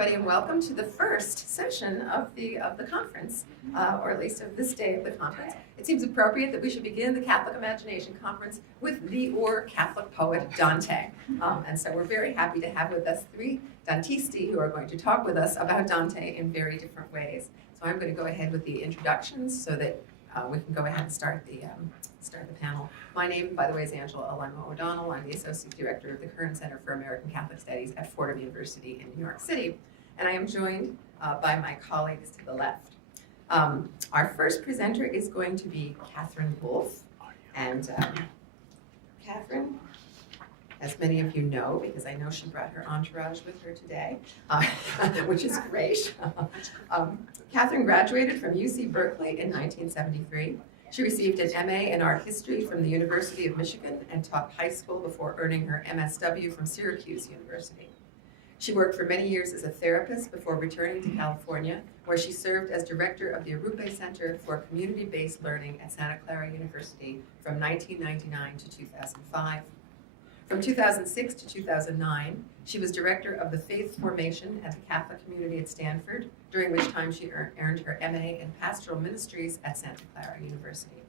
everybody, and welcome to the first session of the conference, or at least of this day of the conference. It seems appropriate that we should begin the Catholic Imagination Conference with the Catholic poet Dante. And so we're very happy to have with us three Dantisti who are going to talk with us about Dante in very different ways. So I'm going to go ahead with the introductions so that we can go ahead and start the panel. My name, by the way, is Angela Alaimo O'Donnell. I'm the Associate Director of the Kern Center for American Catholic Studies at Fordham University in New York City. And I am joined by my colleagues to the left. Our first presenter is going to be Catherine Wolff. And Catherine, as many of you know, because I know she brought her entourage with her today, which is great. Catherine graduated from UC Berkeley in 1973. She received an MA in art history from the University of Michigan and taught high school before earning her MSW from Syracuse University. She worked for many years as a therapist before returning to California, where she served as director of the Arrupe Center for Community-Based Learning at Santa Clara University from 1999 to 2005. From 2006 to 2009, she was director of the Faith Formation at the Catholic Community at Stanford, during which time she earned her MA in Pastoral Ministries at Santa Clara University.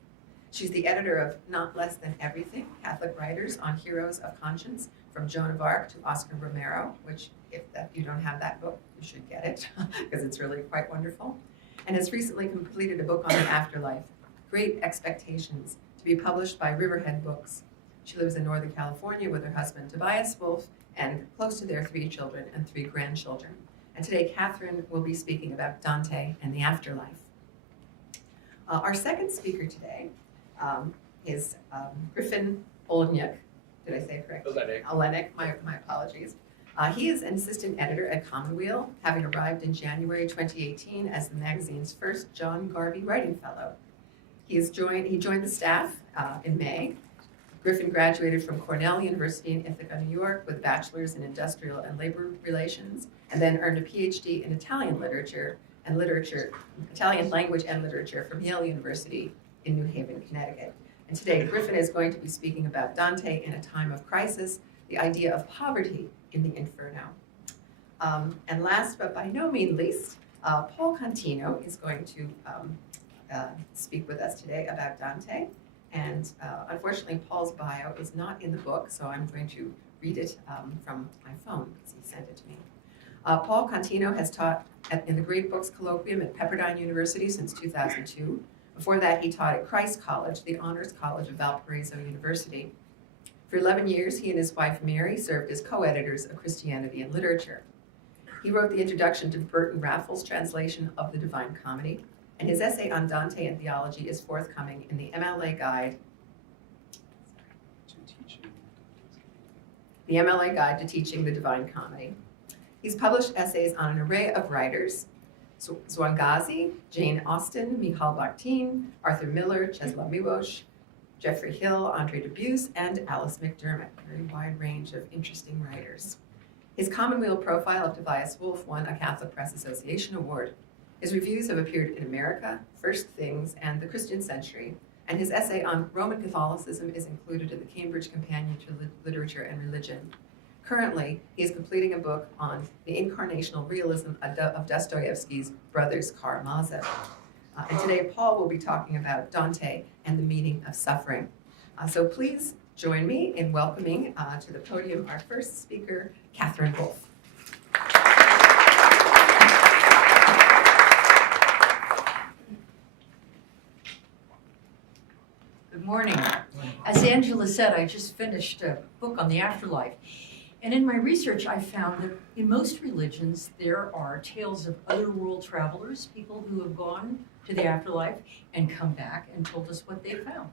She's the editor of Not Less Than Everything, Catholic Writers on Heroes of Conscience, from Joan of Arc to Oscar Romero, which, if you don't have that book, you should get it, because it's really quite wonderful, and has recently completed a book on the afterlife, Great Expectations, to be published by Riverhead Books. She lives in Northern California with her husband, Tobias Wolff, and close to their 3 children and 3 grandchildren. And today, Catherine will be speaking about Dante and the afterlife. Our second speaker today is Griffin Oleynick. Did I say it correctly? Oleynick, my apologies. He is an assistant editor at Commonweal, having arrived in January 2018 as the magazine's first John Garvey Writing Fellow. He joined the staff in May. Griffin graduated from Cornell University in Ithaca, New York, with a bachelor's in industrial and labor relations, and then earned a PhD in Italian language and literature from Yale University in New Haven, Connecticut. And today, Griffin is going to be speaking about Dante in a time of crisis, the idea of poverty in the Inferno. And last, but by no means least, Paul Contino is going to speak with us today about Dante. And unfortunately, Paul's bio is not in the book, so I'm going to read it from my phone because he sent it to me. Paul Contino has taught in the Great Books Colloquium at Pepperdine University since 2002. Before that, he taught at Christ College, the Honors College of Valparaiso University. For 11 years, he and his wife, Mary, served as co-editors of Christianity and Literature. He wrote the introduction to Burton Raffles' translation of the Divine Comedy, and his essay on Dante and theology is forthcoming in the MLA Guide to Teaching the Divine Comedy. He's published essays on an array of writers: Zwangazi, Jane Austen, Michal Bakhtin, Arthur Miller, Czesław Miłosz, Geoffrey Hill, Andre Dubus, and Alice McDermott. A very wide range of interesting writers. His Commonweal profile of Tobias Wolff won a Catholic Press Association award. His reviews have appeared in America, First Things, and The Christian Century, and his essay on Roman Catholicism is included in the Cambridge Companion to Literature and Religion. Currently, he is completing a book on the incarnational realism of Dostoevsky's Brothers Karamazov. And today, Paul will be talking about Dante and the meaning of suffering. So please join me in welcoming to the podium our first speaker, Catherine Wolff. Good morning. As Angela said, I just finished a book on the afterlife. And in my research, I found that in most religions, there are tales of otherworld travelers, people who have gone to the afterlife and come back and told us what they found.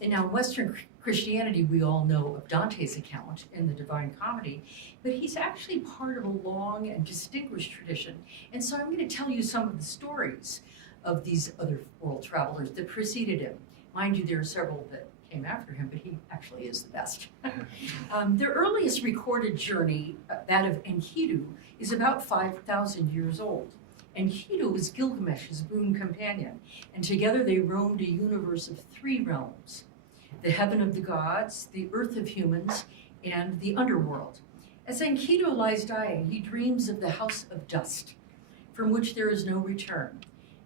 And now in Western Christianity, we all know of Dante's account in the Divine Comedy, but he's actually part of a long and distinguished tradition. And so I'm going to tell you some of the stories of these other world travelers that preceded him. Mind you, there are several that came after him, but he actually is the best. Their earliest recorded journey, that of Enkidu, is about 5,000 years old. Enkidu was Gilgamesh's boon companion, and together they roamed a universe of 3 realms: the heaven of the gods, the earth of humans, and the underworld. As Enkidu lies dying, he dreams of the house of dust, from which there is no return.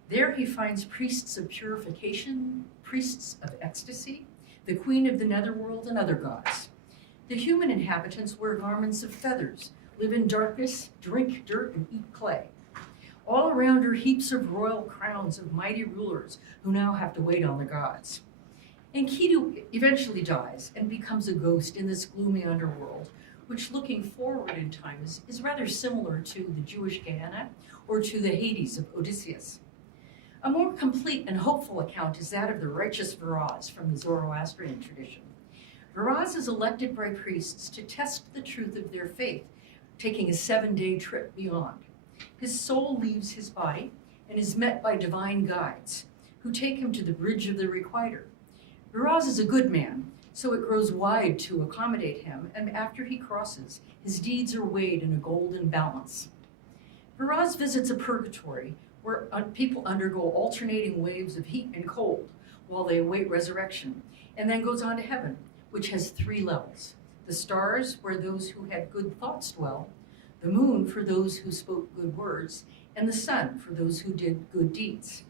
There he finds priests of purification, priests of ecstasy, the queen of the netherworld, and other gods. The human inhabitants wear garments of feathers, live in darkness, drink dirt, and eat clay. All around are heaps of royal crowns of mighty rulers who now have to wait on the gods. Enkidu eventually dies and becomes a ghost in this gloomy underworld, which looking forward in time is rather similar to the Jewish Gehenna or to the Hades of Odysseus. A more complete and hopeful account is that of the righteous Viraz from the Zoroastrian tradition. Viraz is elected by priests to test the truth of their faith, taking a 7-day trip beyond. His soul leaves his body and is met by divine guides who take him to the bridge of the requiter. Viraz is a good man, so it grows wide to accommodate him, and after he crosses, his deeds are weighed in a golden balance. Viraz visits a purgatory where people undergo alternating waves of heat and cold while they await resurrection, and then goes on to heaven, which has 3 levels. The stars, where those who had good thoughts dwell, the moon for those who spoke good words, and the sun for those who did good deeds.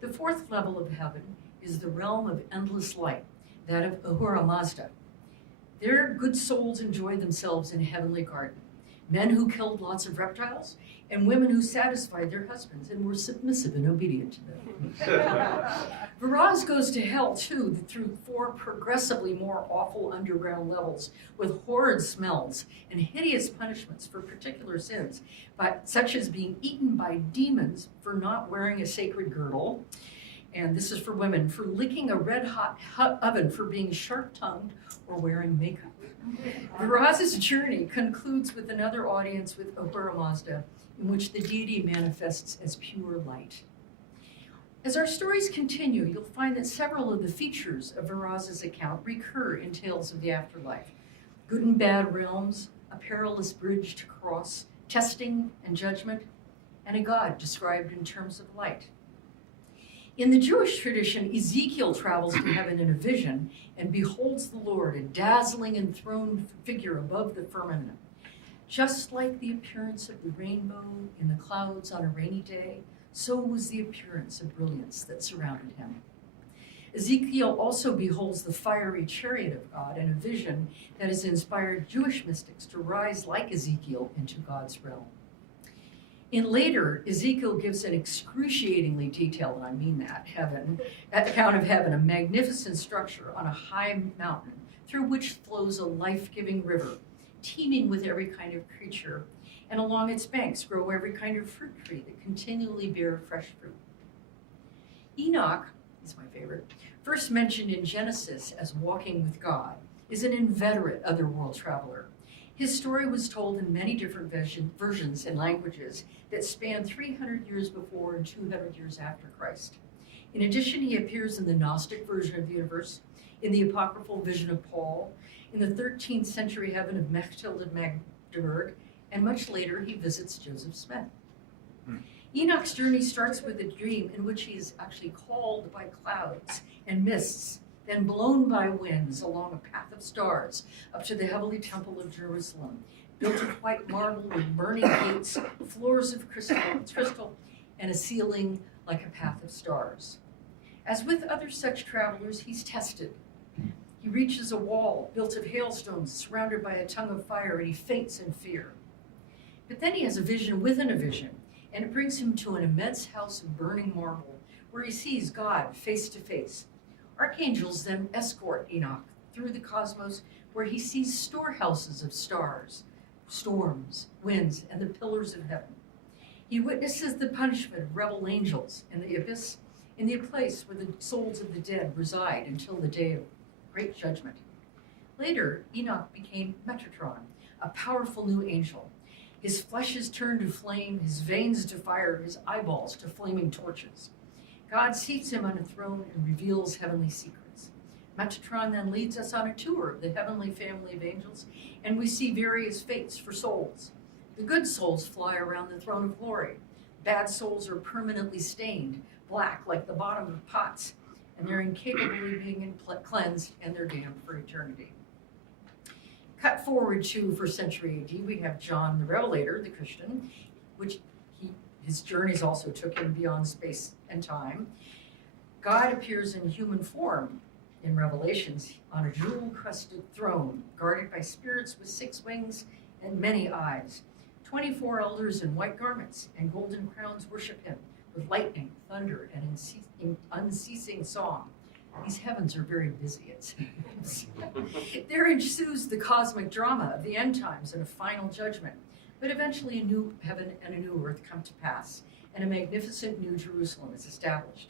The 4th level of heaven is the realm of endless light, that of Ahura Mazda. There, good souls enjoy themselves in a heavenly garden. Men who killed lots of reptiles, and women who satisfied their husbands and were submissive and obedient to them. Viraz goes to hell, too, through 4 progressively more awful underground levels with horrid smells and hideous punishments for particular sins, such as being eaten by demons for not wearing a sacred girdle, and this is for women, for licking a red-hot oven, for being sharp-tongued or wearing makeup. Viraz's journey concludes with another audience with Ahura Mazda, in which the deity manifests as pure light. As our stories continue, you'll find that several of the features of Viraz's account recur in tales of the afterlife. Good and bad realms, a perilous bridge to cross, testing and judgment, and a God described in terms of light. In the Jewish tradition, Ezekiel travels to heaven in a vision and beholds the Lord, a dazzling enthroned figure above the firmament. Just like the appearance of the rainbow in the clouds on a rainy day, so was the appearance of brilliance that surrounded him. Ezekiel also beholds the fiery chariot of God in a vision that has inspired Jewish mystics to rise like Ezekiel into God's realm. In later, Ezekiel gives an excruciatingly detailed, and I mean that, account of heaven, a magnificent structure on a high mountain through which flows a life-giving river, teeming with every kind of creature, and along its banks grow every kind of fruit tree that continually bear fresh fruit. Enoch is my favorite, first mentioned in Genesis as walking with God, is an inveterate otherworld traveler. His story was told in many different versions and languages that span 300 years before and 200 years after Christ. In addition, he appears in the Gnostic version of the universe, in the apocryphal vision of Paul, in the 13th century heaven of Mechtild of Magdeburg, and much later he visits Joseph Smith. Enoch's journey starts with a dream in which he is actually called by clouds and mists, then blown by winds along a path of stars up to the heavenly temple of Jerusalem, built of white marble with burning gates, floors of crystal, and a ceiling like a path of stars. As with other such travelers, he's tested. He reaches a wall built of hailstones surrounded by a tongue of fire, and he faints in fear. But then he has a vision within a vision, and it brings him to an immense house of burning marble where he sees God face to face. Archangels then escort Enoch through the cosmos where he sees storehouses of stars, storms, winds, and the pillars of heaven. He witnesses the punishment of rebel angels in the abyss, in the place where the souls of the dead reside until the day of great judgment. Later, Enoch became Metatron, a powerful new angel. His flesh is turned to flame, his veins to fire, his eyeballs to flaming torches. God seats him on a throne and reveals heavenly secrets. Metatron then leads us on a tour of the heavenly family of angels, and we see various fates for souls. The good souls fly around the throne of glory. Bad souls are permanently stained, black like the bottom of pots, and they're incapable of being cleansed, and they're damned for eternity. Cut forward to 1st century AD, we have John the Revelator, the Christian, which his journeys also took him beyond space and time. God appears in human form in Revelations on a jewel-crusted throne, guarded by spirits with 6 wings and many eyes. 24 elders in white garments and golden crowns worship him with lightning, thunder, and unceasing song. These heavens are very busy, it seems. There ensues the cosmic drama of the end times and a final judgment. But eventually a new heaven and a new earth come to pass, and a magnificent new Jerusalem is established.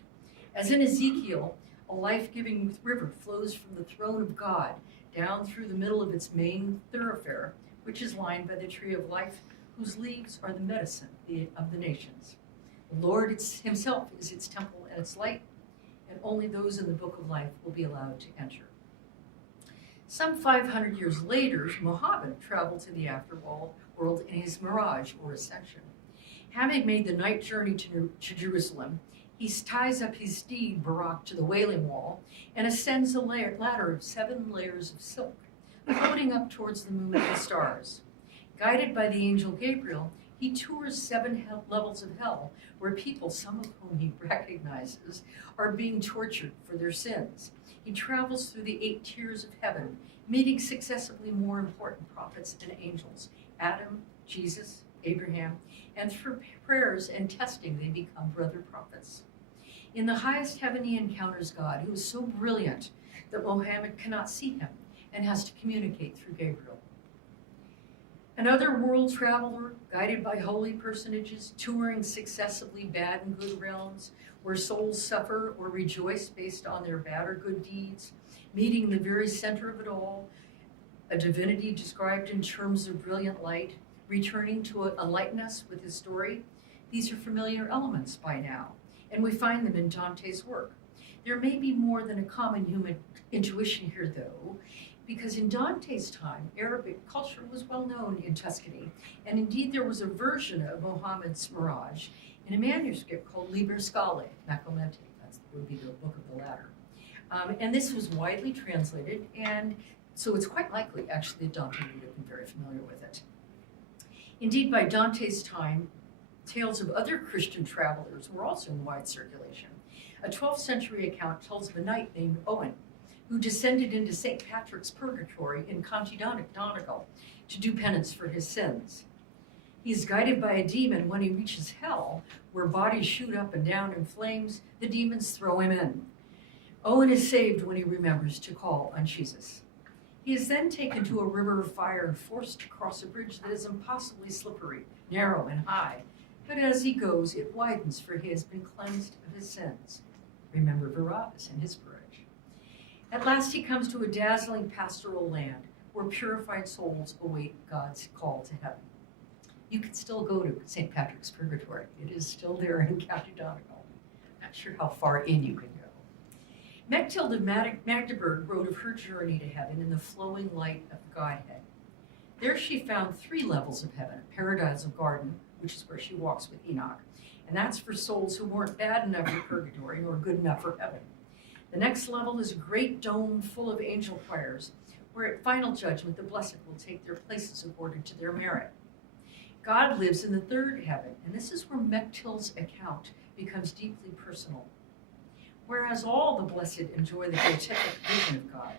As in Ezekiel, a life-giving river flows from the throne of God down through the middle of its main thoroughfare, which is lined by the tree of life, whose leaves are the medicine of the nations. The Lord himself is its temple and its light, and only those in the book of life will be allowed to enter. Some 500 years later, Muhammad traveled to the afterworld in his mirage or ascension. Having made the night journey to Jerusalem, he ties up his steed Barak to the Wailing Wall and ascends a ladder of 7 layers of silk, floating up towards the moon and stars. Guided by the angel Gabriel, he tours 7 levels of hell, where people, some of whom he recognizes, are being tortured for their sins. He travels through the 8 tiers of heaven, meeting successively more important prophets and angels, Adam, Jesus, Abraham, and through prayers and testing they become brother prophets. In the highest heaven he encounters God, who is so brilliant that Muhammad cannot see him and has to communicate through Gabriel. Another world traveler, guided by holy personages, touring successively bad and good realms, where souls suffer or rejoice based on their bad or good deeds, meeting the very center of it all, a divinity described in terms of brilliant light, returning to enlighten us with his story. These are familiar elements by now, and we find them in Dante's work. There may be more than a common human intuition here, though, because in Dante's time, Arabic culture was well known in Tuscany, and indeed there was a version of Muhammad's Mirage in a manuscript called Liber Scale, Macomete, that would be the Book of the Ladder. And this was widely translated, and so it's quite likely, actually, that Dante would have been very familiar with it. Indeed, by Dante's time, tales of other Christian travelers were also in wide circulation. A 12th century account tells of a knight named Owen, who descended into St. Patrick's Purgatory in Contino to do penance for his sins. He is guided by a demon. When he reaches hell, where bodies shoot up and down in flames, the demons throw him in. Owen is saved when he remembers to call on Jesus. He is then taken to a river of fire and forced to cross a bridge that is impossibly slippery, narrow, and high. But as he goes, it widens, for he has been cleansed of his sins. Remember Barabbas and his bridge. At last he comes to a dazzling pastoral land where purified souls await God's call to heaven. You can still go to St. Patrick's Purgatory. It is still there in County Donegal. Not sure how far in you can go. Mechtilde Magdeburg wrote of her journey to heaven in the flowing light of the Godhead. There she found 3 levels of heaven, a paradise of garden, which is where she walks with Enoch, and that's for souls who weren't bad enough for purgatory nor good enough for heaven. The next level is a great dome full of angel choirs, where at final judgment the blessed will take their places according to their merit. God lives in the 3rd heaven, and this is where Mechtilde's account becomes deeply personal. Whereas all the blessed enjoy the beatific vision of God,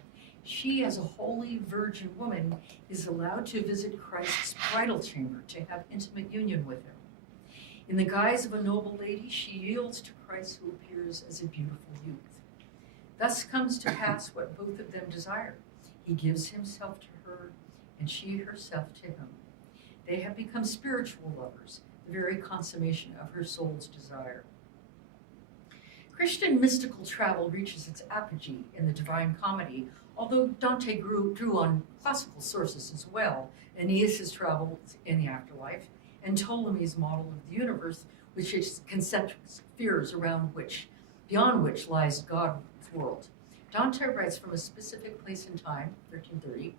she, as a holy virgin woman, is allowed to visit Christ's bridal chamber to have intimate union with him. In the guise of a noble lady, she yields to Christ, who appears as a beautiful youth. Thus comes to pass what both of them desire. He gives himself to her, and she herself to him. They have become spiritual lovers, the very consummation of her soul's desire. Christian mystical travel reaches its apogee in the Divine Comedy, although Dante drew on classical sources as well, Aeneas's travels in the afterlife, and Ptolemy's model of the universe, which is concentric spheres beyond which lies God's world. Dante writes from a specific place and time, 1330,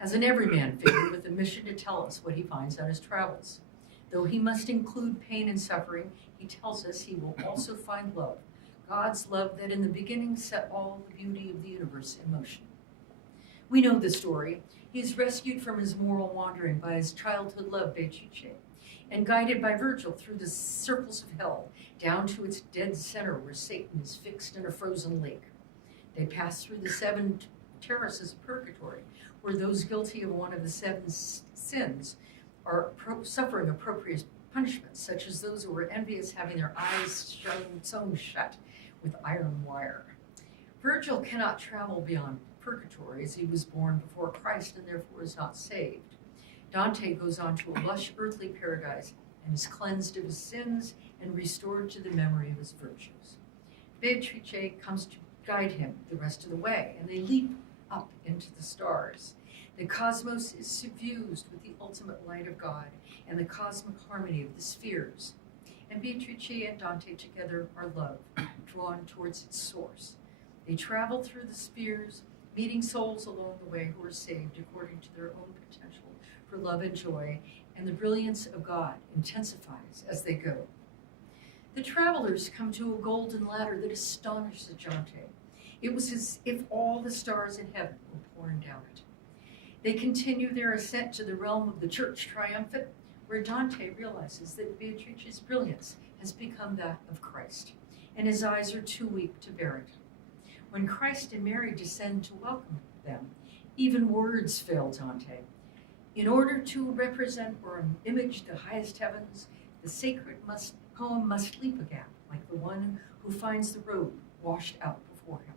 as an everyman figure with a mission to tell us what he finds on his travels. Though he must include pain and suffering, he tells us he will also find love, God's love that in the beginning set all the beauty of the universe in motion. We know the story. He is rescued from his moral wandering by his childhood love, Beatrice, and guided by Virgil through the circles of hell, down to its dead center where Satan is fixed in a frozen lake. They pass through the 7 terraces of purgatory, where those guilty of one of the 7 sins are suffering appropriate punishments, such as those who were envious having their eyes sewn shut with iron wire. Virgil cannot travel beyond purgatory, as he was born before Christ and therefore is not saved. Dante goes on to a lush earthly paradise and is cleansed of his sins and restored to the memory of his virtues. Beatrice comes to guide him the rest of the way, and they leap up into the stars. The cosmos is suffused with the ultimate light of God and the cosmic harmony of the spheres. And Beatrice and Dante together are love, drawn towards its source. They travel through the spheres, meeting souls along the way who are saved according to their own potential for love and joy, and the brilliance of God intensifies as they go. The travelers come to a golden ladder that astonishes Dante. It was as if all the stars in heaven were pouring down it. They continue their ascent to the realm of the Church Triumphant, where Dante realizes that Beatrice's brilliance has become that of Christ, and his eyes are too weak to bear it. When Christ and Mary descend to welcome them, even words fail Dante. In order to represent or image the highest heavens, the sacred poem must leap a gap, like the one who finds the road washed out before him.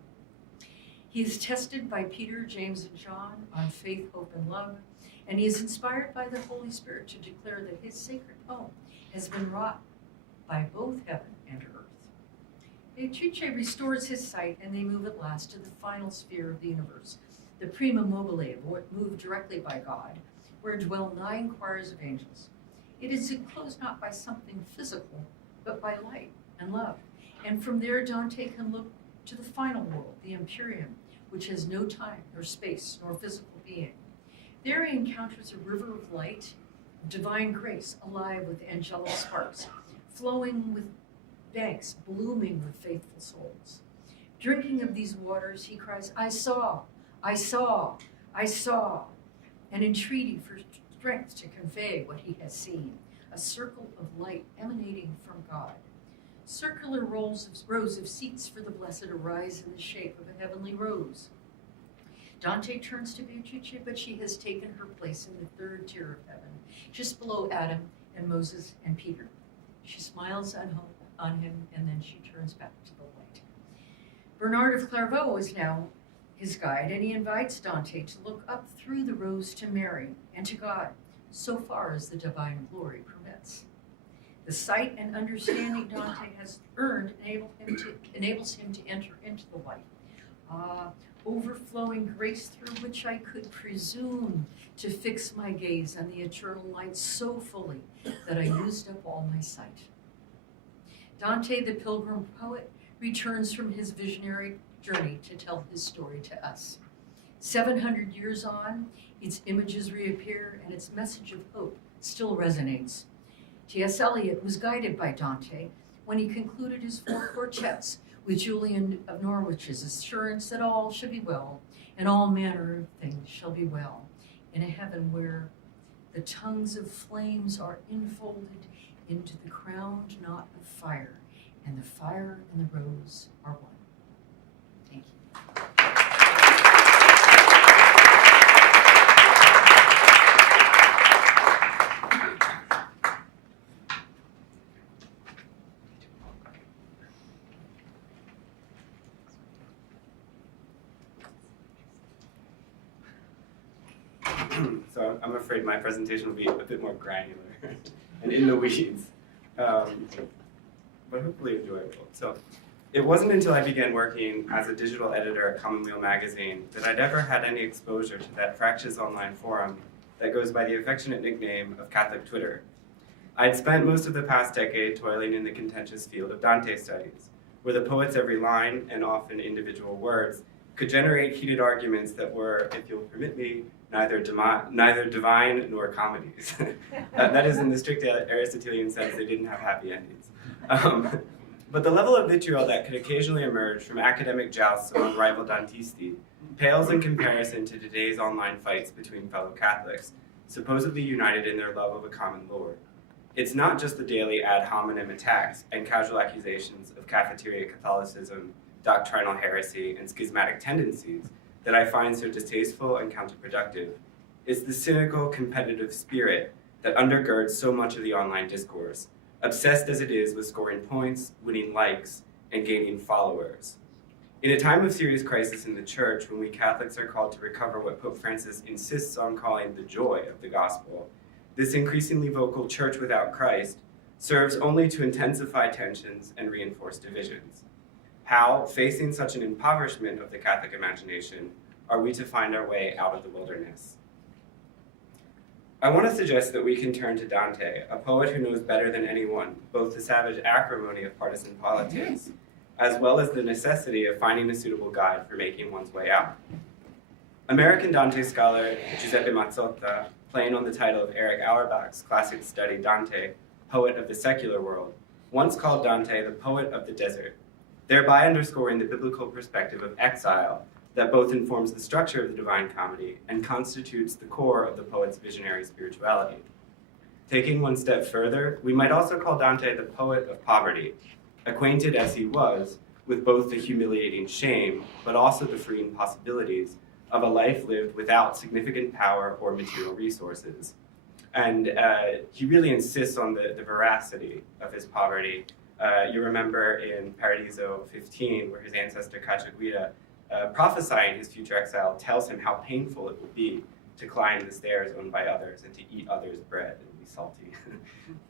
He is tested by Peter, James, and John on faith, hope, and love, and he is inspired by the Holy Spirit to declare that his sacred poem has been wrought by both heaven and earth. Beatrice restores his sight, and they move at last to the final sphere of the universe, the prima mobile, moved directly by God, where dwell 9 choirs of angels. It is enclosed not by something physical, but by light and love. And from there, Dante can look to the final world, the Empyrean, which has no time, nor space, nor physical being. There he encounters a river of light, divine grace, alive with angelic sparks, flowing with banks, blooming with faithful souls. Drinking of these waters, he cries, I saw, I saw, I saw, an entreaty for strength to convey what he has seen, a circle of light emanating from God. Circular rows of seats for the blessed arise in the shape of a heavenly rose. Dante turns to Beatrice, but she has taken her place in the 3rd tier of heaven, just below Adam and Moses and Peter. She smiles on him, and then she turns back to the light. Bernard of Clairvaux is now his guide, and he invites Dante to look up through the rose to Mary and to God, so far as the divine glory permits. The sight and understanding Dante has earned enables him to enter into the light. Overflowing grace through which I could presume to fix my gaze on the eternal light so fully that I used up all my sight. Dante, the pilgrim poet, returns from his visionary journey to tell his story to us. 700 years on, its images reappear and its message of hope still resonates. T.S. Eliot was guided by Dante when he concluded his 4 quartets with Julian of Norwich's assurance that all should be well, and all manner of things shall be well, in a heaven where the tongues of flames are enfolded into the crowned knot of fire, and the fire and the rose are one. Thank you. So I'm afraid my presentation will be a bit more granular and in the weeds, but hopefully enjoyable. So it wasn't until I began working as a digital editor at Commonweal magazine that I'd ever had any exposure to that fractious online forum that goes by the affectionate nickname of Catholic Twitter. I'd spent most of the past decade toiling in the contentious field of Dante studies, where the poet's every line, and often individual words, could generate heated arguments that were, if you'll permit me, neither divine nor comedies. That is, in the strict Aristotelian sense, they didn't have happy endings. But the level of vitriol that could occasionally emerge from academic jousts among rival Dantisti pales in comparison to today's online fights between fellow Catholics, supposedly united in their love of a common Lord. It's not just the daily ad hominem attacks and casual accusations of cafeteria Catholicism, doctrinal heresy, and schismatic tendencies that I find so distasteful and counterproductive. It's the cynical, competitive spirit that undergirds so much of the online discourse, obsessed as it is with scoring points, winning likes, and gaining followers. In a time of serious crisis in the Church, when we Catholics are called to recover what Pope Francis insists on calling the joy of the gospel, this increasingly vocal Church without Christ serves only to intensify tensions and reinforce divisions. How, facing such an impoverishment of the Catholic imagination, are we to find our way out of the wilderness? I want to suggest that we can turn to Dante, a poet who knows better than anyone both the savage acrimony of partisan politics, as well as the necessity of finding a suitable guide for making one's way out. American Dante scholar Giuseppe Mazzotta, playing on the title of Eric Auerbach's classic study Dante, Poet of the Secular World, once called Dante the poet of the desert, thereby underscoring the biblical perspective of exile that both informs the structure of the Divine Comedy and constitutes the core of the poet's visionary spirituality. Taking one step further, we might also call Dante the poet of poverty, acquainted as he was with both the humiliating shame, but also the freeing possibilities of a life lived without significant power or material resources. And he really insists on the veracity of his poverty. You remember in Paradiso 15, where his ancestor Cacciaguida, prophesying his future exile, tells him how painful it would be to climb the stairs owned by others and to eat others' bread and be salty.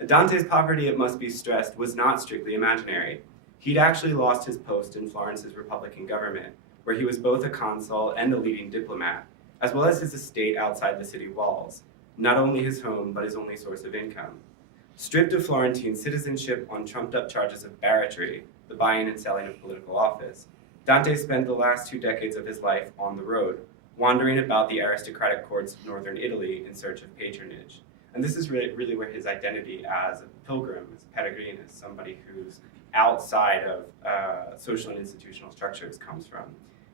Dante's poverty, it must be stressed, was not strictly imaginary. He'd actually lost his post in Florence's Republican government, where he was both a consul and a leading diplomat, as well as his estate outside the city walls, not only his home, but his only source of income. Stripped of Florentine citizenship on trumped-up charges of barratry, the buying and selling of political office, Dante spent the last 2 decades of his life on the road, wandering about the aristocratic courts of northern Italy in search of patronage. And this is really where his identity as a pilgrim, as a peregrine, as somebody who's outside of social and institutional structures comes from.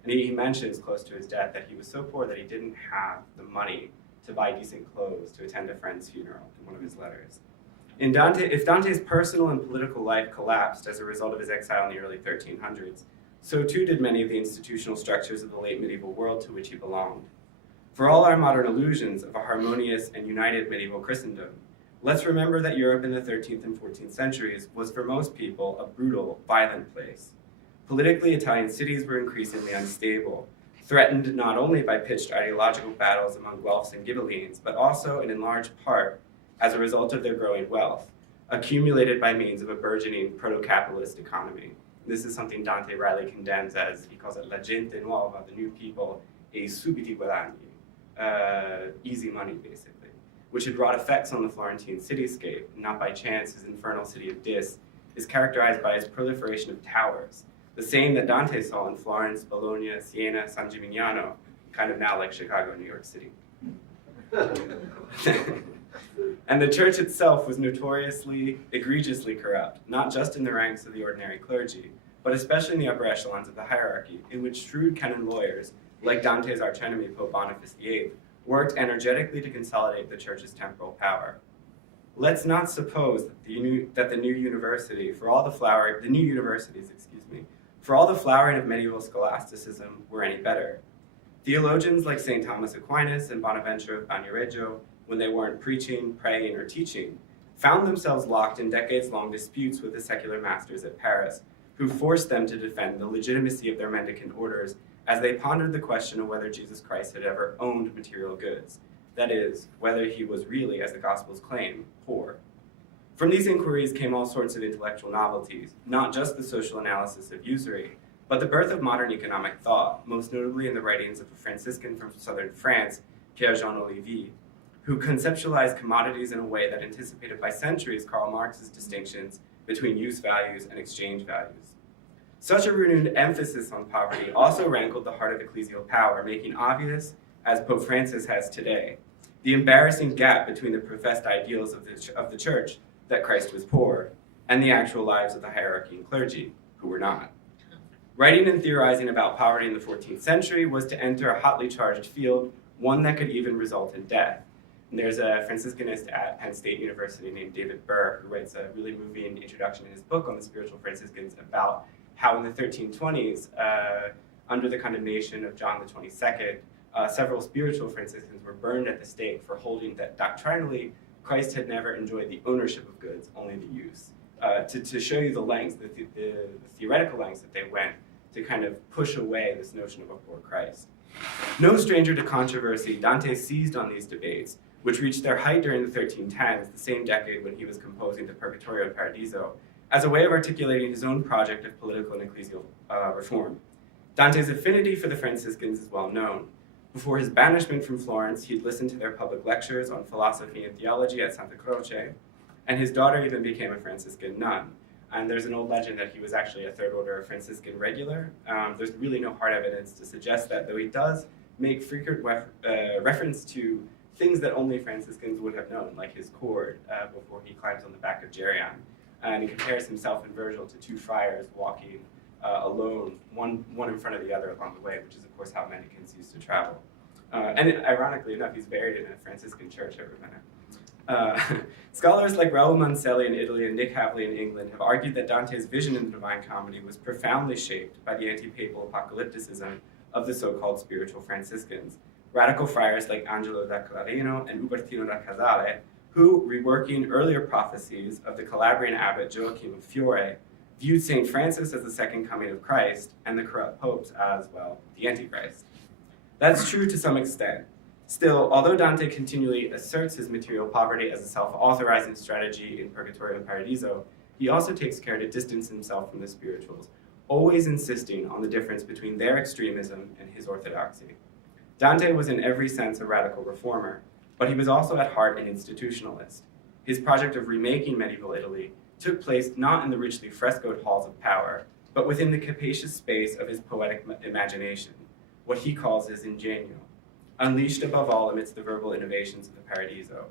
And he mentions close to his death that he was so poor that he didn't have the money to buy decent clothes to attend a friend's funeral, in one of his letters. If Dante's personal and political life collapsed as a result of his exile in the early 1300s, so too did many of the institutional structures of the late medieval world to which he belonged. For all our modern illusions of a harmonious and united medieval Christendom, let's remember that Europe in the 13th and 14th centuries was for most people a brutal, violent place. Politically, Italian cities were increasingly unstable, threatened not only by pitched ideological battles among Guelphs and Ghibellines, but also, and in large part, as a result of their growing wealth, accumulated by means of a burgeoning proto-capitalist economy. This is something Dante rightly condemns as, he calls it la gente nuova, the new people, e subiti guadagni, easy money, basically, which had brought effects on the Florentine cityscape. Not by chance, his infernal city of Dis is characterized by its proliferation of towers, the same that Dante saw in Florence, Bologna, Siena, San Gimignano, kind of now like Chicago, New York City. And the church itself was notoriously, egregiously corrupt, not just in the ranks of the ordinary clergy, but especially in the upper echelons of the hierarchy, in which shrewd canon lawyers, like Dante's archenemy Pope Boniface VIII, worked energetically to consolidate the church's temporal power. Let's not suppose that the new universities, for all the flowering of medieval scholasticism, were any better. Theologians like St. Thomas Aquinas and Bonaventure of Bagnoregio, when they weren't preaching, praying, or teaching, found themselves locked in decades-long disputes with the secular masters at Paris, who forced them to defend the legitimacy of their mendicant orders as they pondered the question of whether Jesus Christ had ever owned material goods, that is, whether he was really, as the Gospels claim, poor. From these inquiries came all sorts of intellectual novelties, not just the social analysis of usury, but the birth of modern economic thought, most notably in the writings of a Franciscan from southern France, Pierre-Jean Olivier, who conceptualized commodities in a way that anticipated by centuries Karl Marx's distinctions between use values and exchange values. Such a renewed emphasis on poverty also rankled the heart of ecclesial power, making obvious, as Pope Francis has today, the embarrassing gap between the professed ideals of the church, that Christ was poor, and the actual lives of the hierarchy and clergy, who were not. Writing and theorizing about poverty in the 14th century was to enter a hotly charged field, one that could even result in death. And there's a Franciscanist at Penn State University named David Burr who writes a really moving introduction in his book on the spiritual Franciscans about how in the 1320s, under the condemnation of John the 22nd, several spiritual Franciscans were burned at the stake for holding that doctrinally Christ had never enjoyed the ownership of goods, only the use. To show you the lengths, the theoretical lengths that they went to kind of push away this notion of a poor Christ. No stranger to controversy, Dante seized on these debates, which reached their height during the 1310s, the same decade when he was composing the Purgatorio and Paradiso, as a way of articulating his own project of political and ecclesial reform. Dante's affinity for the Franciscans is well known. Before his banishment from Florence, he'd listened to their public lectures on philosophy and theology at Santa Croce, and his daughter even became a Franciscan nun. And there's an old legend that he was actually a Third Order Franciscan regular. There's really no hard evidence to suggest that, though he does make frequent reference to things that only Franciscans would have known, like his cord before he climbs on the back of Geryon. And he compares himself in Virgil to two friars walking alone, one in front of the other along the way, which is, of course, how mendicants used to travel. And ironically enough, he's buried in a Franciscan church every minute. Scholars like Raoul Mancelli in Italy and Nick Havley in England have argued that Dante's vision in the Divine Comedy was profoundly shaped by the anti-papal apocalypticism of the so-called spiritual Franciscans, radical friars like Angelo da Clarino and Ubertino da Casale, who, reworking earlier prophecies of the Calabrian abbot Joachim of Fiore, viewed St. Francis as the second coming of Christ and the corrupt popes as, well, the Antichrist. That's true to some extent. Still, although Dante continually asserts his material poverty as a self-authorizing strategy in Purgatorio and Paradiso, he also takes care to distance himself from the spirituals, always insisting on the difference between their extremism and his orthodoxy. Dante was in every sense a radical reformer, but he was also at heart an institutionalist. His project of remaking medieval Italy took place not in the richly frescoed halls of power, but within the capacious space of his poetic imagination, what he calls his ingenio, unleashed above all amidst the verbal innovations of the Paradiso.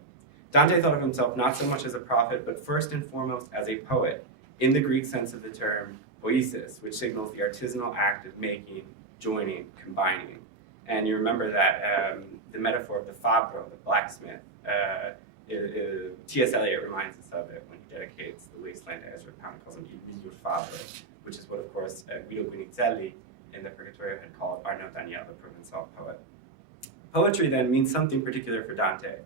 Dante thought of himself not so much as a prophet, but first and foremost as a poet, in the Greek sense of the term poiesis, which signals the artisanal act of making, joining, combining. And you remember that the metaphor of the fabbro, the blacksmith, T.S. Eliot reminds us of it when he dedicates the wasteland to Ezra Pound, calls him Il miglior fabbro, which is what, of course, Guido Guinizelli in the Purgatorio had called Arnaud Daniel, the Provençal poet. Poetry, then, means something particular for Dante.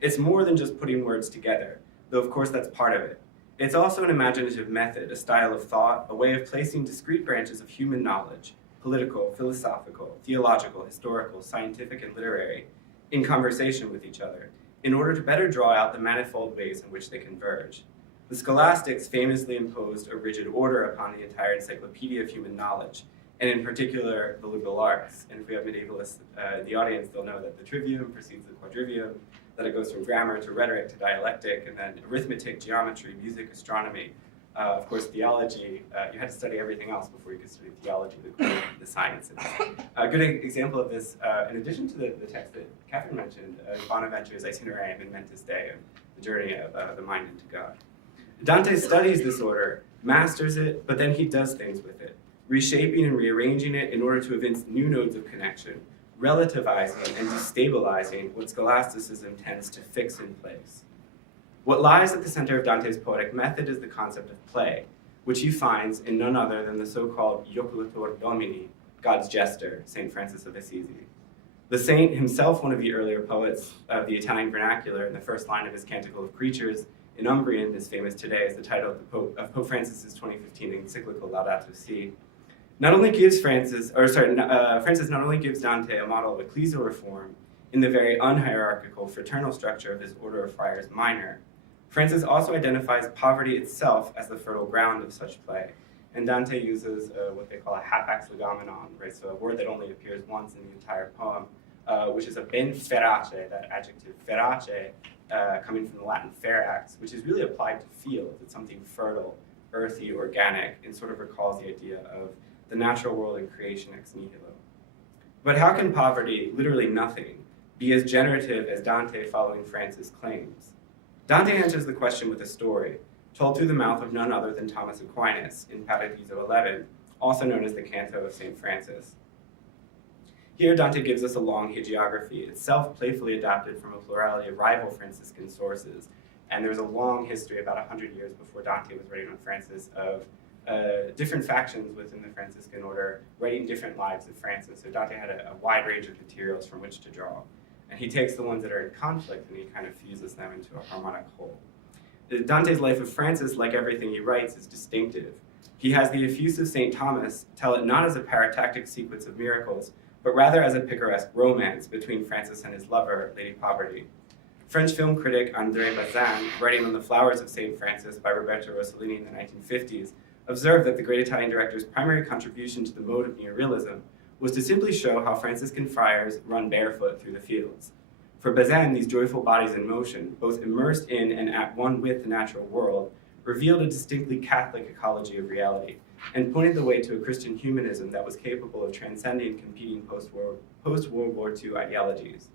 It's more than just putting words together, though of course that's part of it. It's also an imaginative method, a style of thought, a way of placing discrete branches of human knowledge, political, philosophical, theological, historical, scientific, and literary, in conversation with each other, in order to better draw out the manifold ways in which they converge. The scholastics famously imposed a rigid order upon the entire encyclopedia of human knowledge, and in particular, the liberal arts. And if we have medievalists in the audience, they'll know that the trivium precedes the quadrivium, that it goes from grammar to rhetoric to dialectic, and then arithmetic, geometry, music, astronomy. Of course, theology, you had to study everything else before you could study theology, the sciences. A good example of this, in addition to the text that Catherine mentioned, Bonaventure's Itinerarium in Mentis Dei, the journey of the mind into God. Dante studies this order, masters it, but then he does things with it, reshaping and rearranging it in order to evince new nodes of connection, relativizing and destabilizing what scholasticism tends to fix in place. What lies at the center of Dante's poetic method is the concept of play, which he finds in none other than the so-called Joculator Domini, God's jester, St. Francis of Assisi. The saint, himself one of the earlier poets of the Italian vernacular, in the first line of his Canticle of Creatures, in Umbrian, is famous today as the title of Pope Francis's 2015 encyclical Laudato Si. Francis not only gives Dante a model of ecclesial reform in the very unhierarchical fraternal structure of his order of friars minor, Francis also identifies poverty itself as the fertile ground of such play, and Dante uses what they call a hapax legomenon, right? So a word that only appears once in the entire poem, which is a ben ferace, that adjective ferace, coming from the Latin ferax, which is really applied to fields. It's something fertile, earthy, organic, and sort of recalls the idea of the natural world and creation ex nihilo. But how can poverty, literally nothing, be as generative as Dante following Francis claims? Dante answers the question with a story, told through the mouth of none other than Thomas Aquinas in Paradiso 11, also known as the Canto of St. Francis. Here, Dante gives us a long hagiography, itself playfully adapted from a plurality of rival Franciscan sources. And there's a long history, about 100 years before Dante was writing on Francis, of different factions within the Franciscan order writing different lives of Francis. So Dante had a wide range of materials from which to draw. And he takes the ones that are in conflict and he kind of fuses them into a harmonic whole. Dante's life of Francis, like everything he writes, is distinctive. He has the effusive St. Thomas tell it not as a paratactic sequence of miracles, but rather as a picaresque romance between Francis and his lover, Lady Poverty. French film critic André Bazin, writing on The Flowers of St. Francis by Roberto Rossellini in the 1950s, observed that the great Italian director's primary contribution to the mode of neorealism was to simply show how Franciscan friars run barefoot through the fields. For Bazin, these joyful bodies in motion, both immersed in and at one with the natural world, revealed a distinctly Catholic ecology of reality, and pointed the way to a Christian humanism that was capable of transcending competing post-World War II ideologies.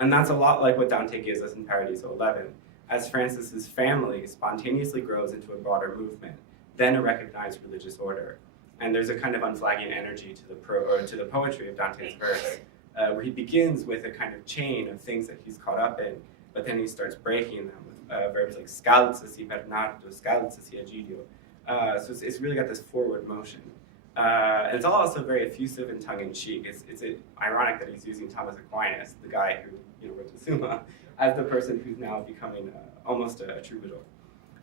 And that's a lot like what Dante gives us in Paradiso 11, as Francis's family spontaneously grows into a broader movement, then a recognized religious order. And there's a kind of unflagging energy to the poetry of Dante's verse, where he begins with a kind of chain of things that he's caught up in, but then he starts breaking them with verbs like scalzasi Bernardo, scalzasi Egidio. So it's really got this forward motion. And it's also very effusive and tongue-in-cheek. It's ironic that he's using Thomas Aquinas, the guy who wrote the Summa, as the person who's now becoming almost a troubadour.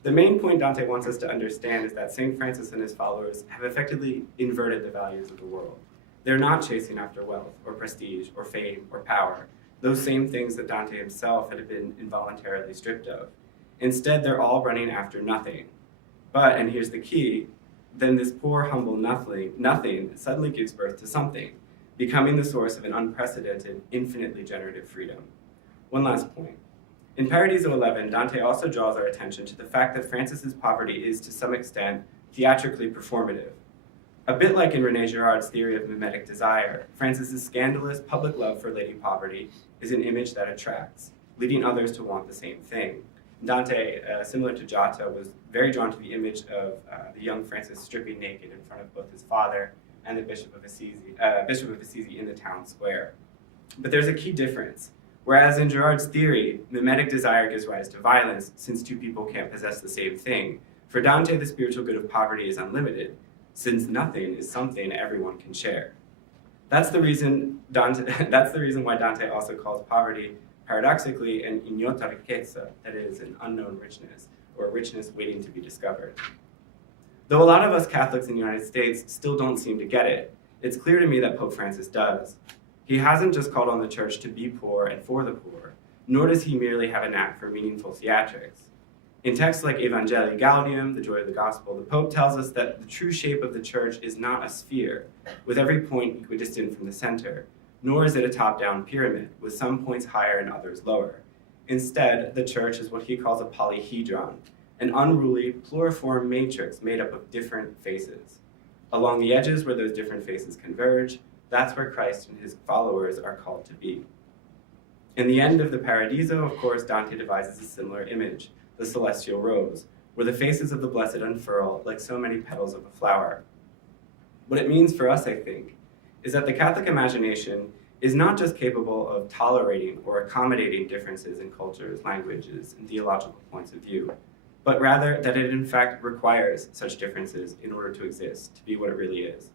The main point Dante wants us to understand is that St. Francis and his followers have effectively inverted the values of the world. They're not chasing after wealth or prestige or fame or power, those same things that Dante himself had been involuntarily stripped of. Instead, they're all running after nothing. But, and here's the key, then this poor, humble nothing suddenly gives birth to something, becoming the source of an unprecedented, infinitely generative freedom. One last point. In Paradiso 11, Dante also draws our attention to the fact that Francis's poverty is, to some extent, theatrically performative. A bit like in René Girard's theory of mimetic desire, Francis's scandalous public love for Lady Poverty is an image that attracts, leading others to want the same thing. Dante, similar to Giotto, was very drawn to the image of the young Francis stripping naked in front of both his father and the Bishop of Assisi in the town square. But there's a key difference. Whereas in Girard's theory, mimetic desire gives rise to violence, since two people can't possess the same thing, for Dante, the spiritual good of poverty is unlimited, since nothing is something everyone can share. That's the reason why Dante also calls poverty, paradoxically, an ignota ricchezza, that is, an unknown richness, or a richness waiting to be discovered. Though a lot of us Catholics in the United States still don't seem to get it, it's clear to me that Pope Francis does. He hasn't just called on the church to be poor and for the poor, nor does he merely have a knack for meaningful theatrics. In texts like Evangelii Gaudium, the Joy of the Gospel, the Pope tells us that the true shape of the church is not a sphere, with every point equidistant from the center, nor is it a top-down pyramid, with some points higher and others lower. Instead, the church is what he calls a polyhedron, an unruly, pluriform matrix made up of different faces. Along the edges where those different faces converge, that's where Christ and his followers are called to be. In the end of the Paradiso, of course, Dante devises a similar image, the celestial rose, where the faces of the blessed unfurl like so many petals of a flower. What it means for us, I think, is that the Catholic imagination is not just capable of tolerating or accommodating differences in cultures, languages, and theological points of view, but rather that it in fact requires such differences in order to exist, to be what it really is.